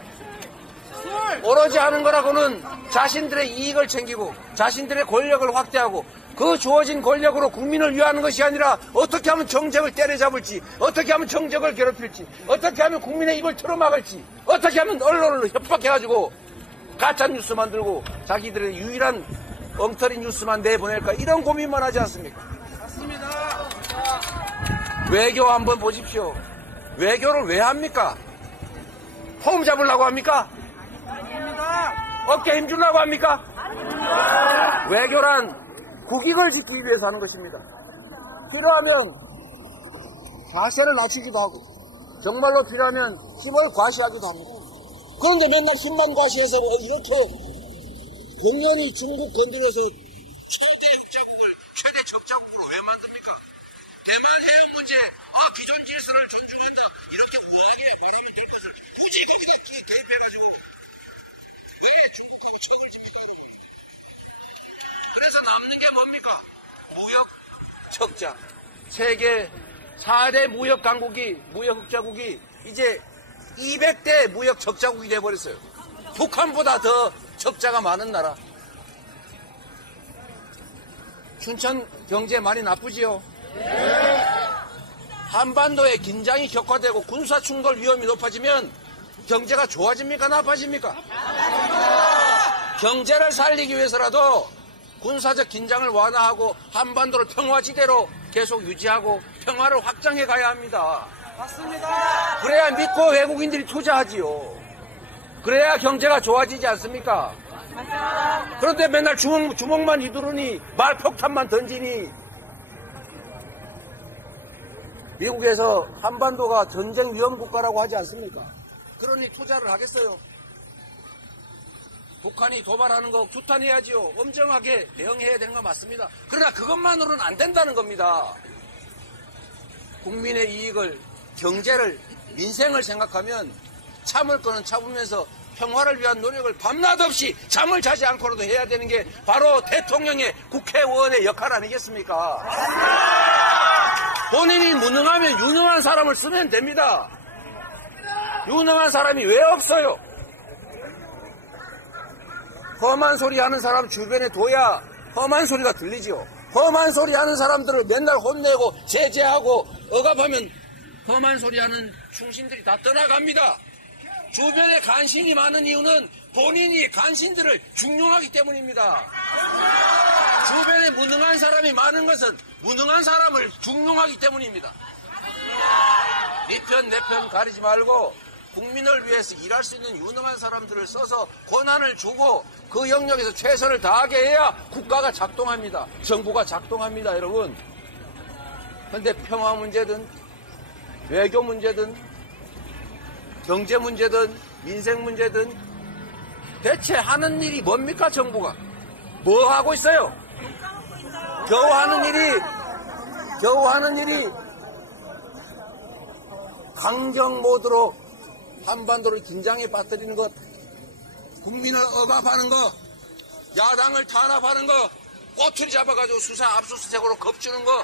오로지 하는 거라고는 자신들의 이익을 챙기고 자신들의 권력을 확대하고 그 주어진 권력으로 국민을 위하는 것이 아니라 어떻게 하면 정적을 때려잡을지, 어떻게 하면 정적을 괴롭힐지, 어떻게 하면 국민의 입을 틀어막을지, 어떻게 하면 언론을 협박해가지고 가짜 뉴스 만들고 자기들의 유일한 엉터리 뉴스만 내보낼까, 이런 고민만 하지 않습니까? 맞습니다. 외교 한번 보십시오. 외교를 왜 합니까? 폼 잡으려고 합니까? 어깨 힘주려고 합니까? 외교란 국익을 지키기 위해서 하는 것입니다. 필요하면 자세를 낮추기도 하고 정말로 필요하면 힘을 과시하기도 합니다. 그런데 맨날 힘만 과시해서 이렇게 공연히 중국 건드려서 최대 흑자국을 최대 적자국으로 왜 만듭니까? 대만 해양 문제, 기존 질서를 존중한다 이렇게 우아하게 말하면 될 것을 굳이 거기다 개입해가지고 왜 중국하고 척을 집니까? 그래서 남는 게 뭡니까? 무역 적자. 세계 4대 무역 강국이, 무역 흑자국이 이제 200대 무역 적자국이 돼버렸어요. 북한보다 더 적자가 많은 나라. 춘천 경제 많이 나쁘지요? 네. 한반도에 긴장이 격화되고 군사 충돌 위험이 높아지면 경제가 좋아집니까? 나빠집니까? 경제를 살리기 위해서라도 군사적 긴장을 완화하고 한반도를 평화지대로 계속 유지하고 평화를 확장해 가야 합니다. 맞습니다. 그래야 믿고 외국인들이 투자하지요. 그래야 경제가 좋아지지 않습니까? 맞습니다. 그런데 맨날 주먹만 휘두르니 말폭탄만 던지니 미국에서 한반도가 전쟁 위험 국가라고 하지 않습니까? 그러니 투자를 하겠어요? 북한이 도발하는 거 규탄해야지요. 엄정하게 대응해야 되는 거 맞습니다. 그러나 그것만으로는 안 된다는 겁니다. 국민의 이익을, 경제를, 민생을 생각하면 참을 거는 참으면서 평화를 위한 노력을 밤낮 없이 잠을 자지 않고라도 해야 되는 게 바로 대통령의, 국회의원의 역할 아니겠습니까? 본인이 무능하면 유능한 사람을 쓰면 됩니다. 유능한 사람이 왜 없어요? 험한 소리 하는 사람 주변에 둬야 험한 소리가 들리죠. 험한 소리 하는 사람들을 맨날 혼내고 제재하고 억압하면 험한 소리 하는 충신들이 다 떠나갑니다. 주변에 간신이 많은 이유는 본인이 간신들을 중용하기 때문입니다. 주변에 무능한 사람이 많은 것은 무능한 사람을 중용하기 때문입니다. 네 편, 내 편 가리지 말고 국민을 위해서 일할 수 있는 유능한 사람들을 써서 권한을 주고 그 영역에서 최선을 다하게 해야 국가가 작동합니다. 정부가 작동합니다, 여러분. 그런데 평화 문제든 외교 문제든 경제 문제든 민생 문제든 대체 하는 일이 뭡니까, 정부가? 뭐 하고 있어요? 겨우 하는 일이 강경 모드로 한반도를 긴장에 빠뜨리는 것, 국민을 억압하는 것, 야당을 탄압하는 것, 꼬투리 잡아가지고 수사 압수수색으로 겁주는 것,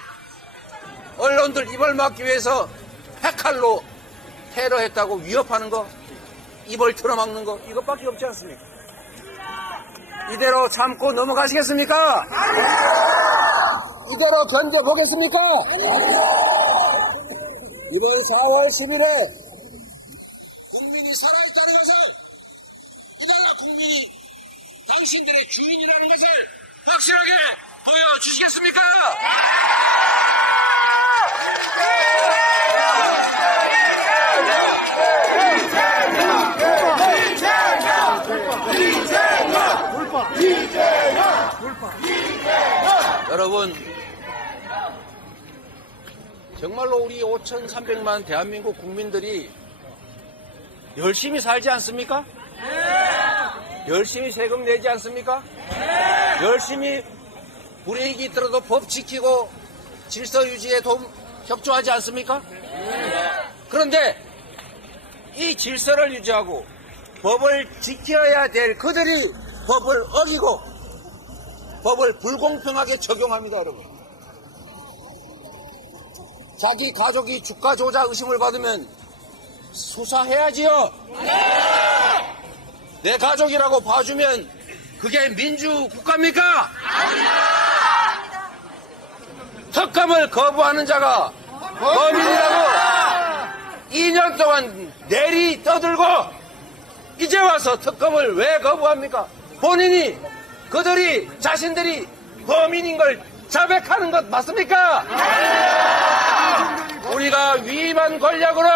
언론들 입을 막기 위해서 핵칼로 테러했다고 위협하는 거, 입을 틀어막는 거, 이것밖에 없지 않습니까? 이대로 참고 넘어가시겠습니까? 이대로 견뎌보겠습니까? 이번 4월 10일에 국민이 살아있다는 것을, 이 나라 국민이 당신들의 주인이라는 것을 확실하게 보여주시겠습니까? 여러분, 정말로 우리 5,300만 대한민국 국민들이 열심히 살지 않습니까? 열심히 세금 내지 않습니까? 열심히 불이익이 있더라도 법 지키고 질서 유지에 협조하지 않습니까? 그런데 이 질서를 유지하고 법을 지켜야 될 그들이 법을 어기고 법을 불공평하게 적용합니다, 여러분. 자기 가족이 주가 조작 의심을 받으면 수사해야지요. 내 가족이라고 봐주면 그게 민주국가입니까? 특검을 거부하는 자가 범인이라고 2년 동안 내리 떠들고 이제 와서 특검을 왜 거부합니까? 본인이, 그들이, 자신들이 범인인 걸 자백하는 것 맞습니까? 우리가 위임한 권력으로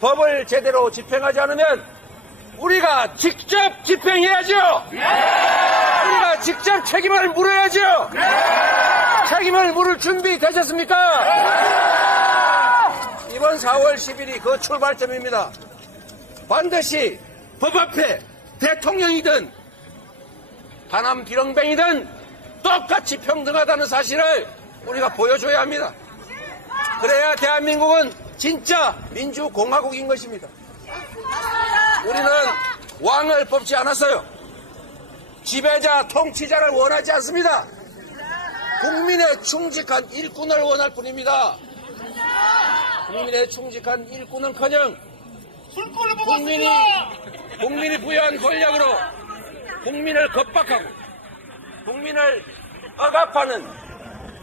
법을 제대로 집행하지 않으면 우리가 직접 집행해야죠. 우리가 직접 책임을 물어야죠. 책임을 물을 준비 되셨습니까? 이번 4월 10일이 그 출발점입니다. 반드시 법 앞에 대통령이든 반함 기렁뱅이든 똑같이 평등하다는 사실을 우리가 보여줘야 합니다. 그래야 대한민국은 진짜 민주공화국인 것입니다. 우리는 왕을 뽑지 않았어요. 지배자, 통치자를 원하지 않습니다. 국민의 충직한 일꾼을 원할 뿐입니다. 국민의 충직한 일꾼은커녕 국민이 부여한 권력으로 국민을 겁박하고 국민을 억압하는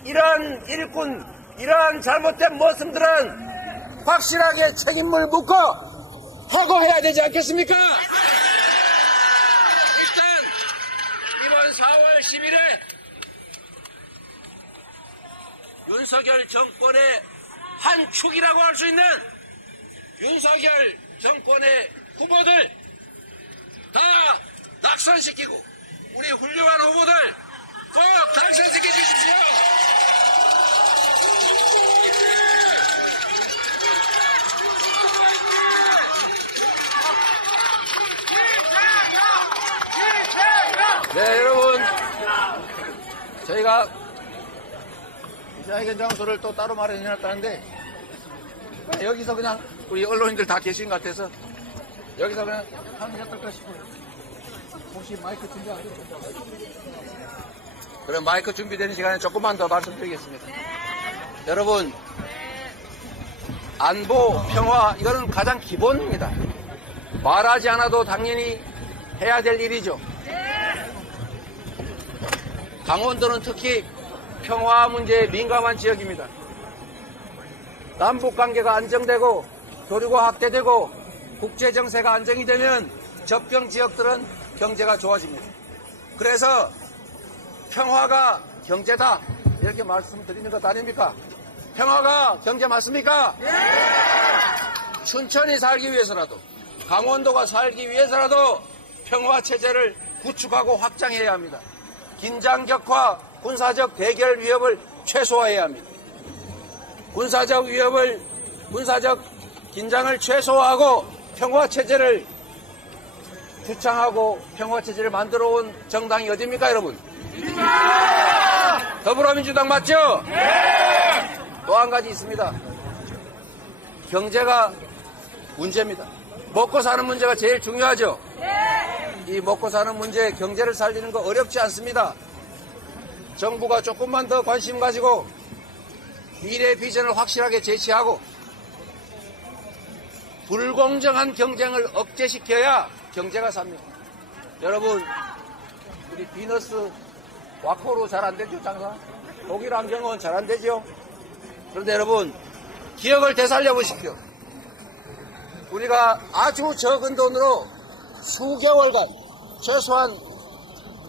이러한 일꾼, 이러한 잘못된 모습들은 확실하게 책임을 묻고 하고해야 되지 않겠습니까? 일단 이번 4월 10일에 윤석열 정권의 한 축이라고 할 수 있는 윤석열 정권의 후보들 다 낙선시키고 우리 훌륭한 후보들 꼭 당선시켜 주십시오. 네, 여러분, 저희가 기자회견 장소를 또 따로 마련해놨다는데 여기서 그냥 우리 언론인들 다 계신 것 같아서 여기서 그냥 하는 게 어떨까 싶어요. 혹시 마이크 준비하죠? 그럼 마이크 준비되는 시간에 조금만 더 말씀드리겠습니다. 여러분, 안보, 평화, 이거는 가장 기본입니다. 말하지 않아도 당연히 해야 될 일이죠. 강원도는 특히 평화 문제에 민감한 지역입니다. 남북관계가 안정되고 교류가 확대되고 국제정세가 안정이 되면 접경 지역들은 경제가 좋아집니다. 그래서 평화가 경제다 이렇게 말씀드리는 것 아닙니까? 평화가 경제 맞습니까? 네! 춘천이 살기 위해서라도, 강원도가 살기 위해서라도 평화체제를 구축하고 확장해야 합니다. 긴장 격화, 군사적 대결 위협을 최소화해야 합니다. 군사적 긴장을 최소화하고 평화체제를 주창하고 평화체제를 만들어 온 정당이 어디입니까, 여러분? 더불어민주당 맞죠? 또 한 가지 있습니다. 경제가 문제입니다. 먹고 사는 문제가 제일 중요하죠? 이 먹고 사는 문제, 경제를 살리는 거 어렵지 않습니다. 정부가 조금만 더 관심 가지고 미래 비전을 확실하게 제시하고 불공정한 경쟁을 억제시켜야 경제가 삽니다. 여러분, 우리 비너스 와코로 잘 안 되죠, 장사? 독일 안경은 잘 안 되죠? 그런데 여러분, 기억을 되살려 보십시오. 우리가 아주 적은 돈으로 수개월간, 최소한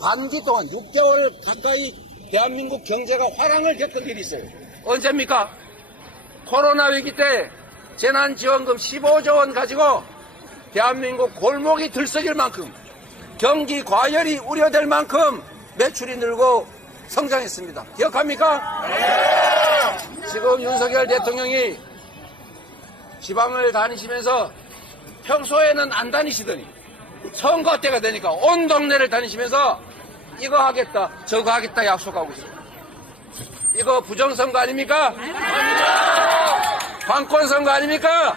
반기 동안 6개월 가까이 대한민국 경제가 화랑을 겪은 일이 있어요. 언제입니까? 코로나 위기 때 재난지원금 15조 원 가지고 대한민국 골목이 들썩일 만큼, 경기 과열이 우려될 만큼 매출이 늘고 성장했습니다. 기억합니까? 지금 윤석열 대통령이 지방을 다니시면서 평소에는 안 다니시더니 선거 때가 되니까 온 동네를 다니시면서 이거 하겠다 저거 하겠다 약속하고 있어요. 이거 부정선거 아닙니까? 관권선거 아닙니까?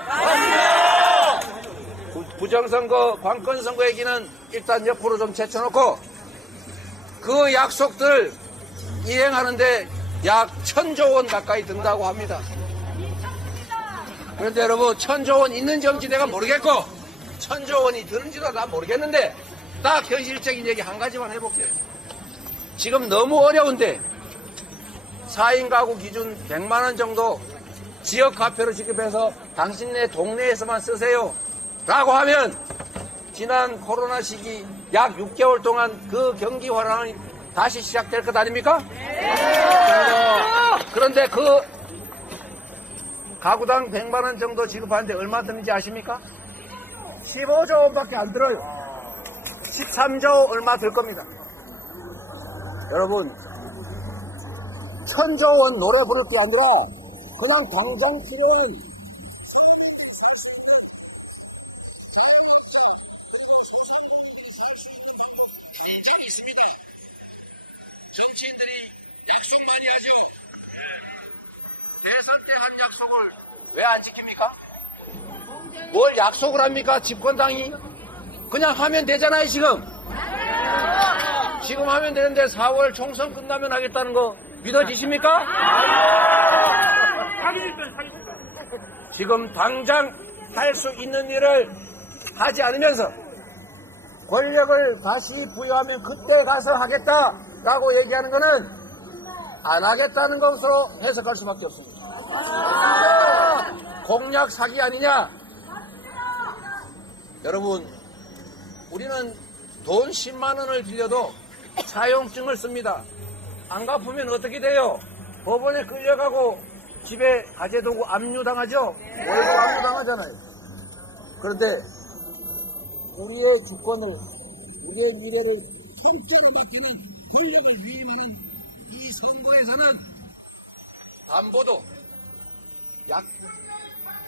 부정선거, 관권선거 얘기는 일단 옆으로 좀 제쳐놓고 그 약속들 이행하는데 약 1,000조 원 가까이 든다고 합니다. 그런데 여러분, 1,000조 원 있는지 없는지 내가 모르겠고 1,000조 원이 드는지도 난 모르겠는데 딱 현실적인 얘기 한 가지만 해볼게요. 지금 너무 어려운데 4인 가구 기준 100만 원 정도 지역 화폐로 지급해서 당신네 동네에서만 쓰세요 라고 하면 지난 코로나 시기 약 6개월 동안 그 경기 화랑이 다시 시작될 것 아닙니까? 그런데 그 가구당 100만 원 정도 지급하는데 얼마 드는지 아십니까? 15조 원밖에 안 들어요. 13조 얼마 들 겁니다. 여러분, 1,000조 원 노래 부를 게 아니라 그냥 당장 필요한 정치인들이 약속 많이 하죠. 대선 때 한 약속을 왜 안 지킵니까? 뭘 약속을 합니까? 집권당이 그냥 하면 되잖아요. 지금 하면 되는데 4월 총선 끝나면 하겠다는 거 믿어지십니까? 지금 당장 할 수 있는 일을 하지 않으면서 권력을 다시 부여하면 그때 가서 하겠다라고 얘기하는 거는 안 하겠다는 것으로 해석할 수밖에 없습니다. 공약 사기 아니냐? 여러분, 우리는 돈 10만 원을 빌려도 사용증을 씁니다. 안 갚으면 어떻게 돼요? 법원에 끌려가고 집에 가재도구 압류당하죠? 월급 압류당하잖아요. 그런데 우리의 주권을, 우리의 미래를 통째로 맡기는 권력을 위임하는 이 선거에서는 담보도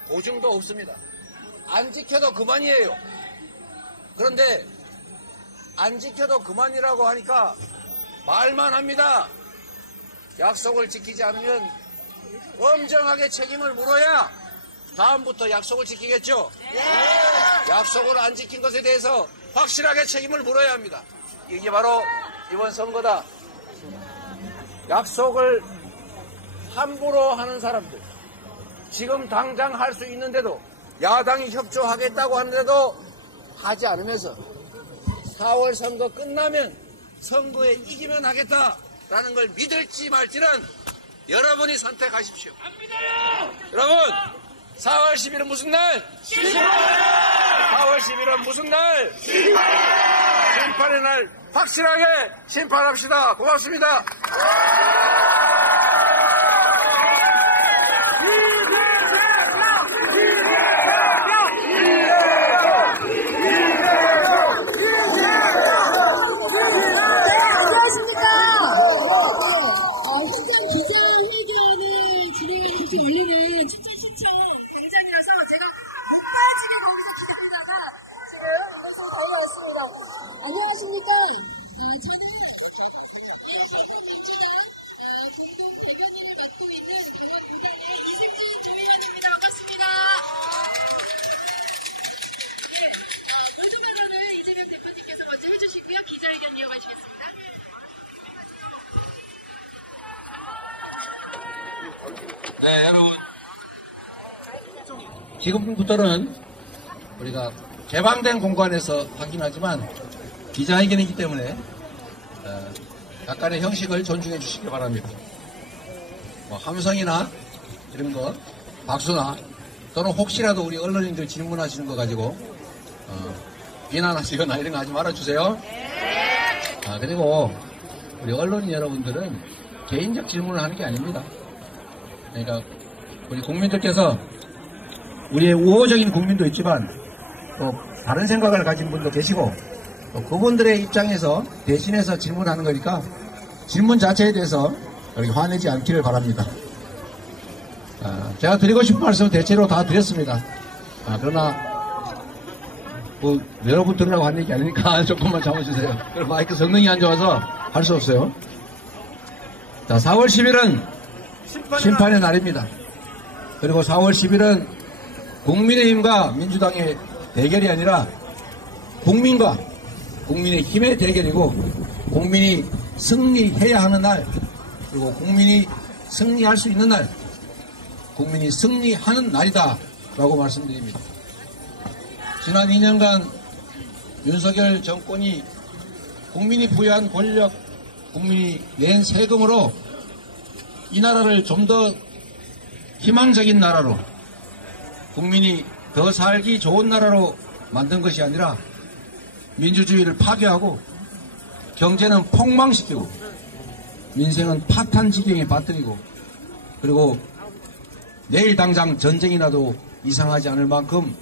보증도 없습니다. 안 지켜도 그만이에요. 그런데 안 지켜도 그만이라고 하니까 말만 합니다. 약속을 지키지 않으면 엄정하게 책임을 물어야 다음부터 약속을 지키겠죠? 약속을 안 지킨 것에 대해서 확실하게 책임을 물어야 합니다. 이게 바로 이번 선거다. 약속을 함부로 하는 사람들, 지금 당장 할 수 있는데도 야당이 협조하겠다고 하는데도 하지 않으면서 4월 선거 끝나면 선거에 이기면 하겠다라는 걸 믿을지 말지는 여러분이 선택하십시오. 안 믿어요! 여러분, 4월 10일은 무슨 날? 심판의 날! 4월 10일은 무슨 날? 심판의 날 확실하게 심판합시다. 고맙습니다. 부산의 이승진 조의원입니다. 반갑습니다. 네, 골드 발언을 이재명 대표님께서 먼저 해주시고요. 기자회견 이어가시겠습니다. 네, 여러분. 지금부터는 우리가 개방된 공간에서 하긴 하지만 기자회견이기 때문에 약간의 형식을 존중해 주시기 바랍니다. 뭐 함성이나 이런 거, 박수나 또는 혹시라도 우리 언론인들 질문하시는 거 가지고 비난하시거나 이런 거 하지 말아주세요. 그리고 우리 언론인 여러분들은 개인적 질문을 하는 게 아닙니다. 그러니까 우리 국민들께서 우리의 우호적인 국민도 있지만 또 다른 생각을 가진 분도 계시고 또 그분들의 입장에서 대신해서 질문하는 거니까 질문 자체에 대해서 그렇게 화내지 않기를 바랍니다. 제가 드리고 싶은 말씀은 대체로 다 드렸습니다. 그러나 뭐 여러분 들으라고 한 얘기 아니니까 조금만 참아주세요. 그리고 마이크 성능이 안 좋아서 할 수 없어요. 자, 4월 10일은 심판의 날입니다. 그리고 4월 10일은 국민의힘과 민주당의 대결이 아니라 국민과 국민의힘의 대결이고 국민이 승리해야 하는 날, 그리고 국민이 승리할 수 있는 날, 국민이 승리하는 날이다 라고 말씀드립니다. 지난 2년간 윤석열 정권이 국민이 부여한 권력, 국민이 낸 세금으로 이 나라를 좀 더 희망적인 나라로, 국민이 더 살기 좋은 나라로 만든 것이 아니라 민주주의를 파괴하고 경제는 폭망시키고 민생은 파탄 지경에 빠뜨리고 그리고 내일 당장 전쟁이 나도 이상하지 않을 만큼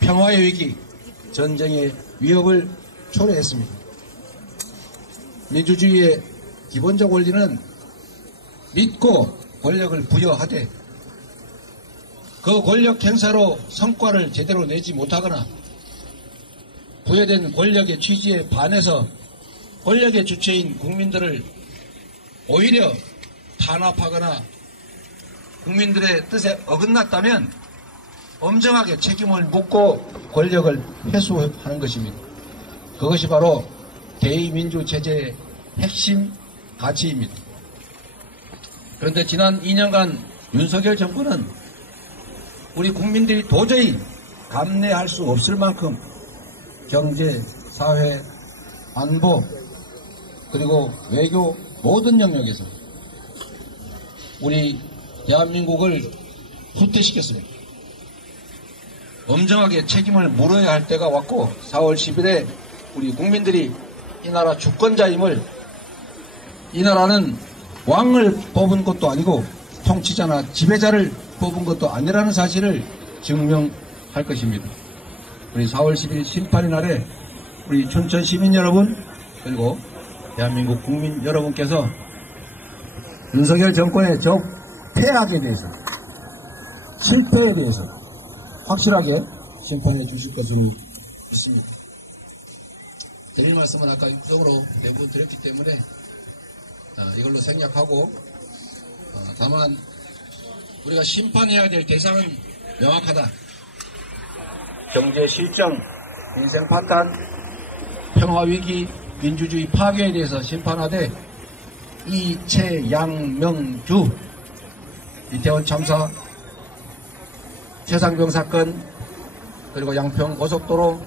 평화의 위기, 전쟁의 위협을 초래했습니다. 민주주의의 기본적 원리는 믿고 권력을 부여하되 그 권력 행사로 성과를 제대로 내지 못하거나 부여된 권력의 취지에 반해서 권력의 주체인 국민들을 오히려 탄압하거나 국민들의 뜻에 어긋났다면 엄정하게 책임을 묻고 권력을 회수하는 것입니다. 그것이 바로 대의민주체제의 핵심 가치입니다. 그런데 지난 2년간 윤석열 정권은 우리 국민들이 도저히 감내할 수 없을 만큼 경제, 사회, 안보, 그리고 외교 모든 영역에서 우리 대한민국을 후퇴시켰습니다. 엄정하게 책임을 물어야 할 때가 왔고 4월 10일에 우리 국민들이 이 나라 주권자임을, 이 나라는 왕을 뽑은 것도 아니고 통치자나 지배자를 뽑은 것도 아니라는 사실을 증명할 것입니다. 우리 4월 10일 심판의 날에 우리 춘천 시민 여러분 그리고 대한민국 국민 여러분께서 윤석열 정권의 적 패악에 대해서, 실패에 대해서 확실하게 심판해 주실 것으로 믿습니다. 드릴 말씀은 아까 육성으로 대부분 드렸기 때문에 이걸로 생략하고, 다만 우리가 심판해야 될 대상은 명확하다. 경제 실정, 인생 파탄, 평화위기, 민주주의 파괴에 대해서 심판하되 이채양명주, 이태원 참사, 최상병 사건, 그리고 양평 고속도로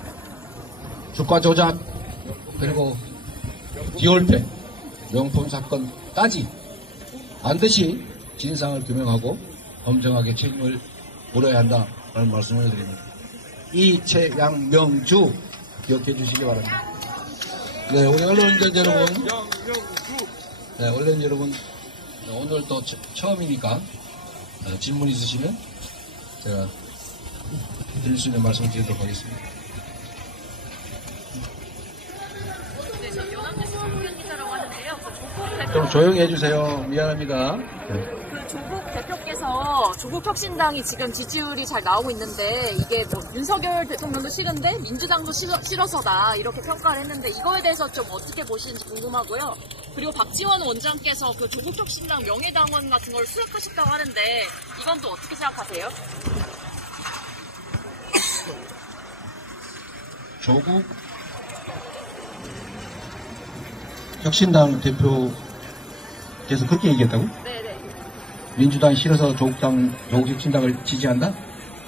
주가 조작, 그리고 디올페 명품 사건까지 반드시 진상을 규명하고 엄정하게 책임을 물어야 한다라는 말씀을 드립니다. 이채양명주 기억해 주시기 바랍니다. 네, 우리 언론인 여러분, 네, 언론인 여러분, 오늘 또 처음이니까 질문 있으시면 제가 드릴 수 있는 말씀을 드리도록 하겠습니다. 네, 저 연합뉴스 한국연 기자라고 하는데요. 조국 대표, 좀 조용히 해주세요. 미안합니다. 그 조국 대표께서 조국 혁신당이 지금 지지율이 잘 나오고 있는데 이게 뭐 윤석열 대통령도 싫은데 민주당도 싫어서다 이렇게 평가를 했는데 이거에 대해서 좀 어떻게 보시는지 궁금하고요. 그리고 박지원 원장께서 그 조국혁신당 명예당원 같은 걸 수락하셨다고 하는데 이건 또 어떻게 생각하세요? 조국 혁신당 대표께서 그렇게 얘기했다고? 네네. 민주당이 싫어서 조국 혁신당을 지지한다?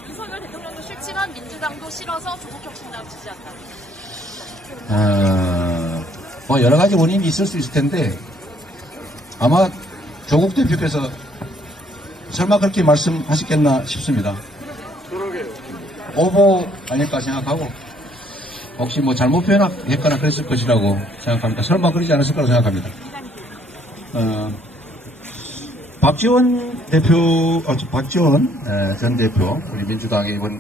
윤석열 대통령도 싫지만 민주당도 싫어서 조국혁신당을 지지한다. 뭐 여러 가지 원인이 있을 수 있을 텐데 아마 조국 대표께서 설마 그렇게 말씀하셨겠나 싶습니다. 오보 아닐까 생각하고 혹시 뭐 잘못 표현했거나 그랬을 것이라고 생각합니다. 설마 그러지 않았을 거라고 생각합니다. 박지원 전 대표, 우리 민주당의 이번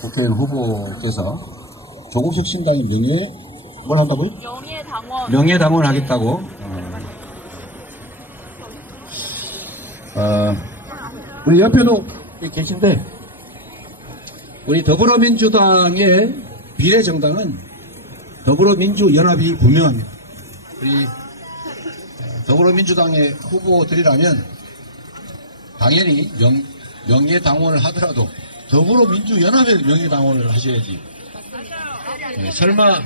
국회의원 후보께서 조국 혁신당의 뭘 한다고요? 명예당원. 명예당원을 하겠다고. 우리 옆에도 계신데, 우리 더불어민주당의 비례정당은 더불어민주연합이 분명합니다. 우리 더불어민주당의 후보들이라면 당연히 명예당원을 하더라도 더불어민주연합의 명예당원을 하셔야지. 설마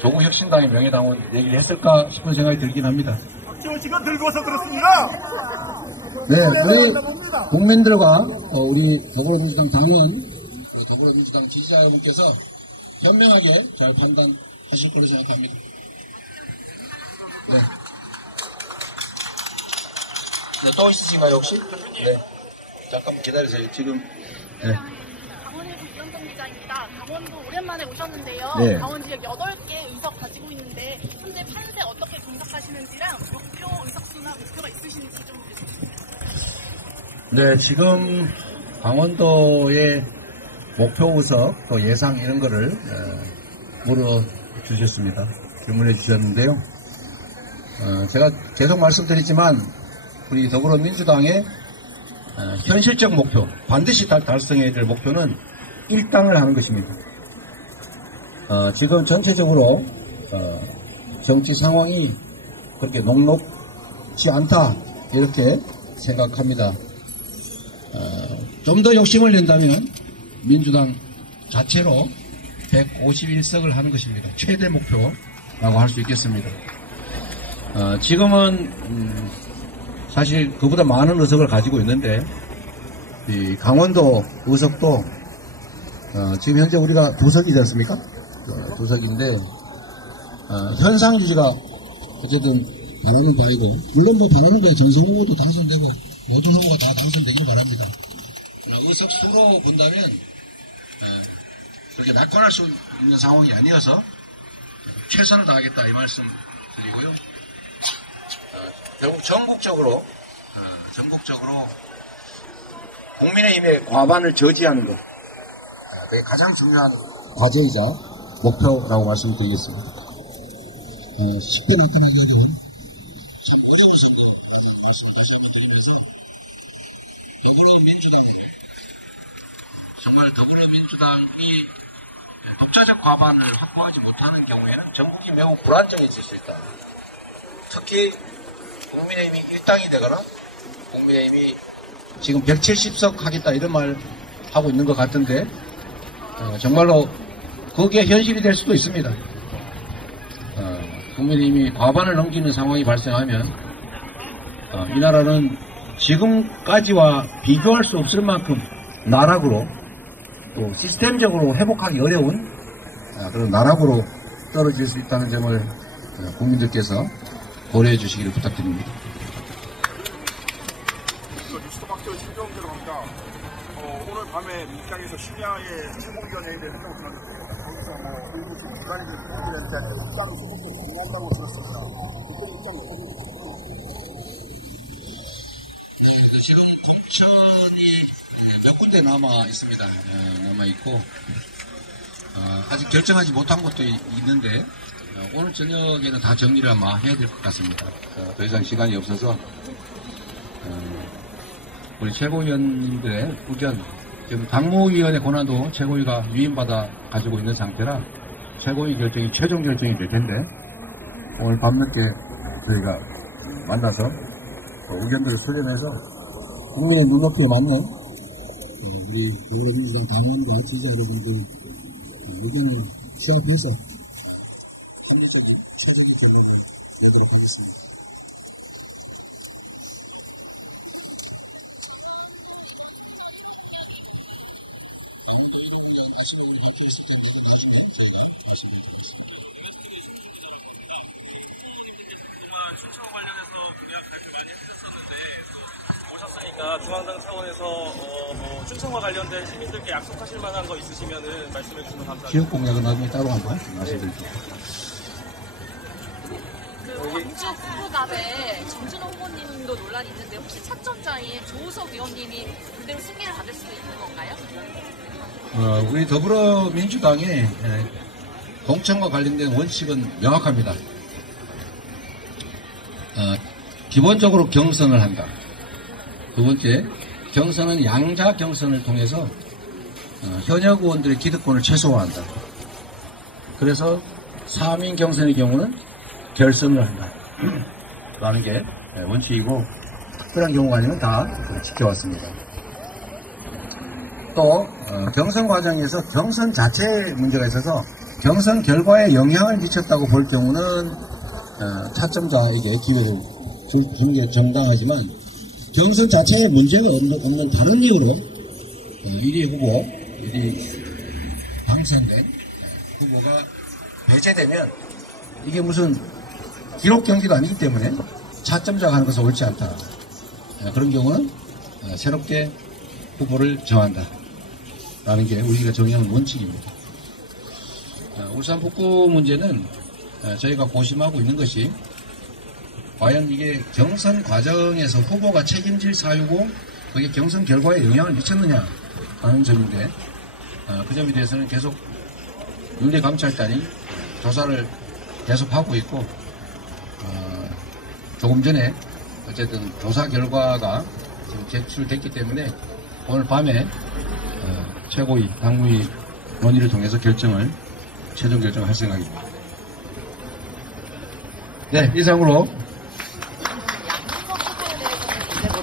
조국 혁신당의 명예당원 얘기를 했을까 싶은 생각이 들긴 합니다. 박지원 씨가 들고서 그렇습니다. 네, 우리 국민들과 우리 더불어민주당 당원, 더불어민주당 지지자 여러분께서 현명하게 잘 판단하실 거로 생각합니다. 네. 네, 또 있으신가요 혹시? 네. 잠깐만 기다리세요. 지금. 네. 강원일보 이현정 기자입니다. 강원도 오랜만에 오셨는데요. 네. 강원 지역 8개 의석 가지고 있는데 현재 판세 어떻게 분석하시는지랑 목표 의석수나 목표가 있으신지 좀 해주세요. 네, 지금 강원도의 목표 의석, 또 예상 이런 거를 물어주셨습니다. 질문해 주셨는데요. 제가 계속 말씀드리지만 우리 더불어민주당의 현실적 목표, 반드시 달성해야 될 목표는 일당을 하는 것입니다. 지금 전체적으로 정치 상황이 그렇게 녹록지 않다 이렇게 생각합니다. 좀 더 욕심을 낸다면 민주당 자체로 151석을 하는 것입니다. 최대 목표라고 할 수 있겠습니다. 지금은 사실 그보다 많은 의석을 가지고 있는데 이 강원도 의석도 지금 현재 우리가 2석이지 않습니까? 2석인데 현상 유지가 어쨌든 바라는 바이고, 물론 뭐 바라는 거에 전성 후보도 당선되고 모든 후보가 다 당선되길 바랍니다. 의석 수로 본다면 그렇게 낙관할 수 있는 상황이 아니어서 최선을 다하겠다 이 말씀 드리고요. 결국 전국적으로 국민의힘의 과반을 저지하는 것, 그게 가장 중요한 과제이자 목표라고 말씀드리겠습니다. 쉽게 나타나기에도 참 어려운 선거라는 말씀을 다시 한번 드리면서 더불어민주당이 독자적 과반을 확보하지 못하는 경우에는 전국이 매우 불안정해질 수 있다. 특히 국민의힘이 일당이 되거나 국민의힘이 지금 170석 하겠다 이런 말 하고 있는 것 같은데 정말로 그게 현실이 될 수도 있습니다. 국민의힘이 과반을 넘기는 상황이 발생하면 이 나라는 지금까지와 비교할 수 없을 만큼 나락으로 또 시스템적으로 회복하기 어려운 그런 나락으로 떨어질 수 있다는 점을 국민들께서 고려해 주시기를 부탁드립니다. 뉴스도 박지원 신경대로 합니다. 오늘 밤에 민주당에서 심야에 최고위원회에 대해 한다고 들었는데 거기서 뭐 일부 기관인들 국민들한테 국가로 소속도 공개한다고 들었습니다. 그때 입장이 어떻게 지금 공천이 몇 군데 남아 있습니다. 남아 있고 아직 결정하지 못한 것도 있는데 오늘 저녁에는 다 정리를 아마 해야 될 것 같습니다. 더 이상 시간이 없어서 우리 최고위원님들의 의견, 지금 당무위원회 권한도 최고위가 위임받아 가지고 있는 상태라 최고위 결정이 최종 결정이 될 텐데 오늘 밤늦게 저희가 만나서 의견들을 수렴해서 국민의 눈높이에 맞는 우리 더불어민주당 당원과 지지자 여러분들 의견을 수합해서 합리적인 최적의 결론을 내도록 하겠습니다. 강원도 1호는 아시는 박혀 있을 때문에 나중에 저희가 말씀드리겠습니다. 중앙당 차원에서 뭐 충청과 관련된 시민들께 약속하실 만한 거 있으시면은 말씀해 주시면 감사하겠습니다. 지역 공약은 나중에 따로 한번 말씀드릴게요. 그 광주 후보갑에 정준호 후보님도 논란이 있는데 혹시 차점자인 조우석 의원님이 그대로 승리를 받을 수도 있는 건가요? 우리 더불어민주당의 공천과 관련된 원칙은 명확합니다. 기본적으로 경선을 한다. 두 번째, 경선은 양자 경선을 통해서 현역 의원들의 기득권을 최소화한다. 그래서 3인 경선의 경우는 결선을 한다. 라는 게 원칙이고 특별한 경우가 아니면 다 지켜왔습니다. 또 경선 과정에서 경선 자체에 문제가 있어서 경선 결과에 영향을 미쳤다고 볼 경우는 차점자에게 기회를 주는 게 정당하지만 경선 자체에 문제가 없는 다른 이유로 1위 후보, 1위 당선된 후보가 배제되면 이게 무슨 기록 경기도 아니기 때문에 차점자가 하는 것은 옳지 않다. 그런 경우는 새롭게 후보를 정한다. 라는 게 우리가 정해온 원칙입니다. 울산 북구 문제는 저희가 고심하고 있는 것이 과연 이게 경선 과정에서 후보가 책임질 사유고 그게 경선 결과에 영향을 미쳤느냐 하는 점인데 그 점에 대해서는 계속 윤리감찰단이 조사를 계속하고 있고 조금 전에 어쨌든 조사 결과가 지금 제출됐기 때문에 오늘 밤에 최고위 당무위 논의를 통해서 최종 결정을 할 생각입니다. 네, 이상으로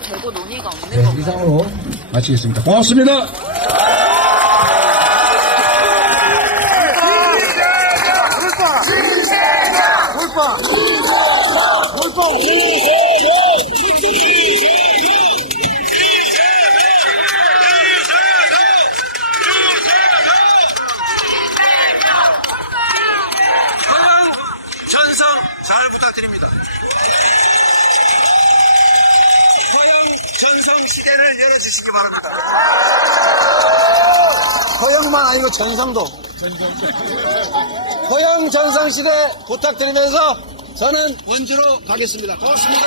결국 논의가 없는 건가요? 이상으로 마치겠습니다. 고맙습니다. 전성 잘 부탁드립니다. 전성 시대를 열어주시기 바랍니다. 허영만 아니고 전성도. 허영 전성 시대 부탁드리면서 저는 원주로 가겠습니다. 고맙습니다.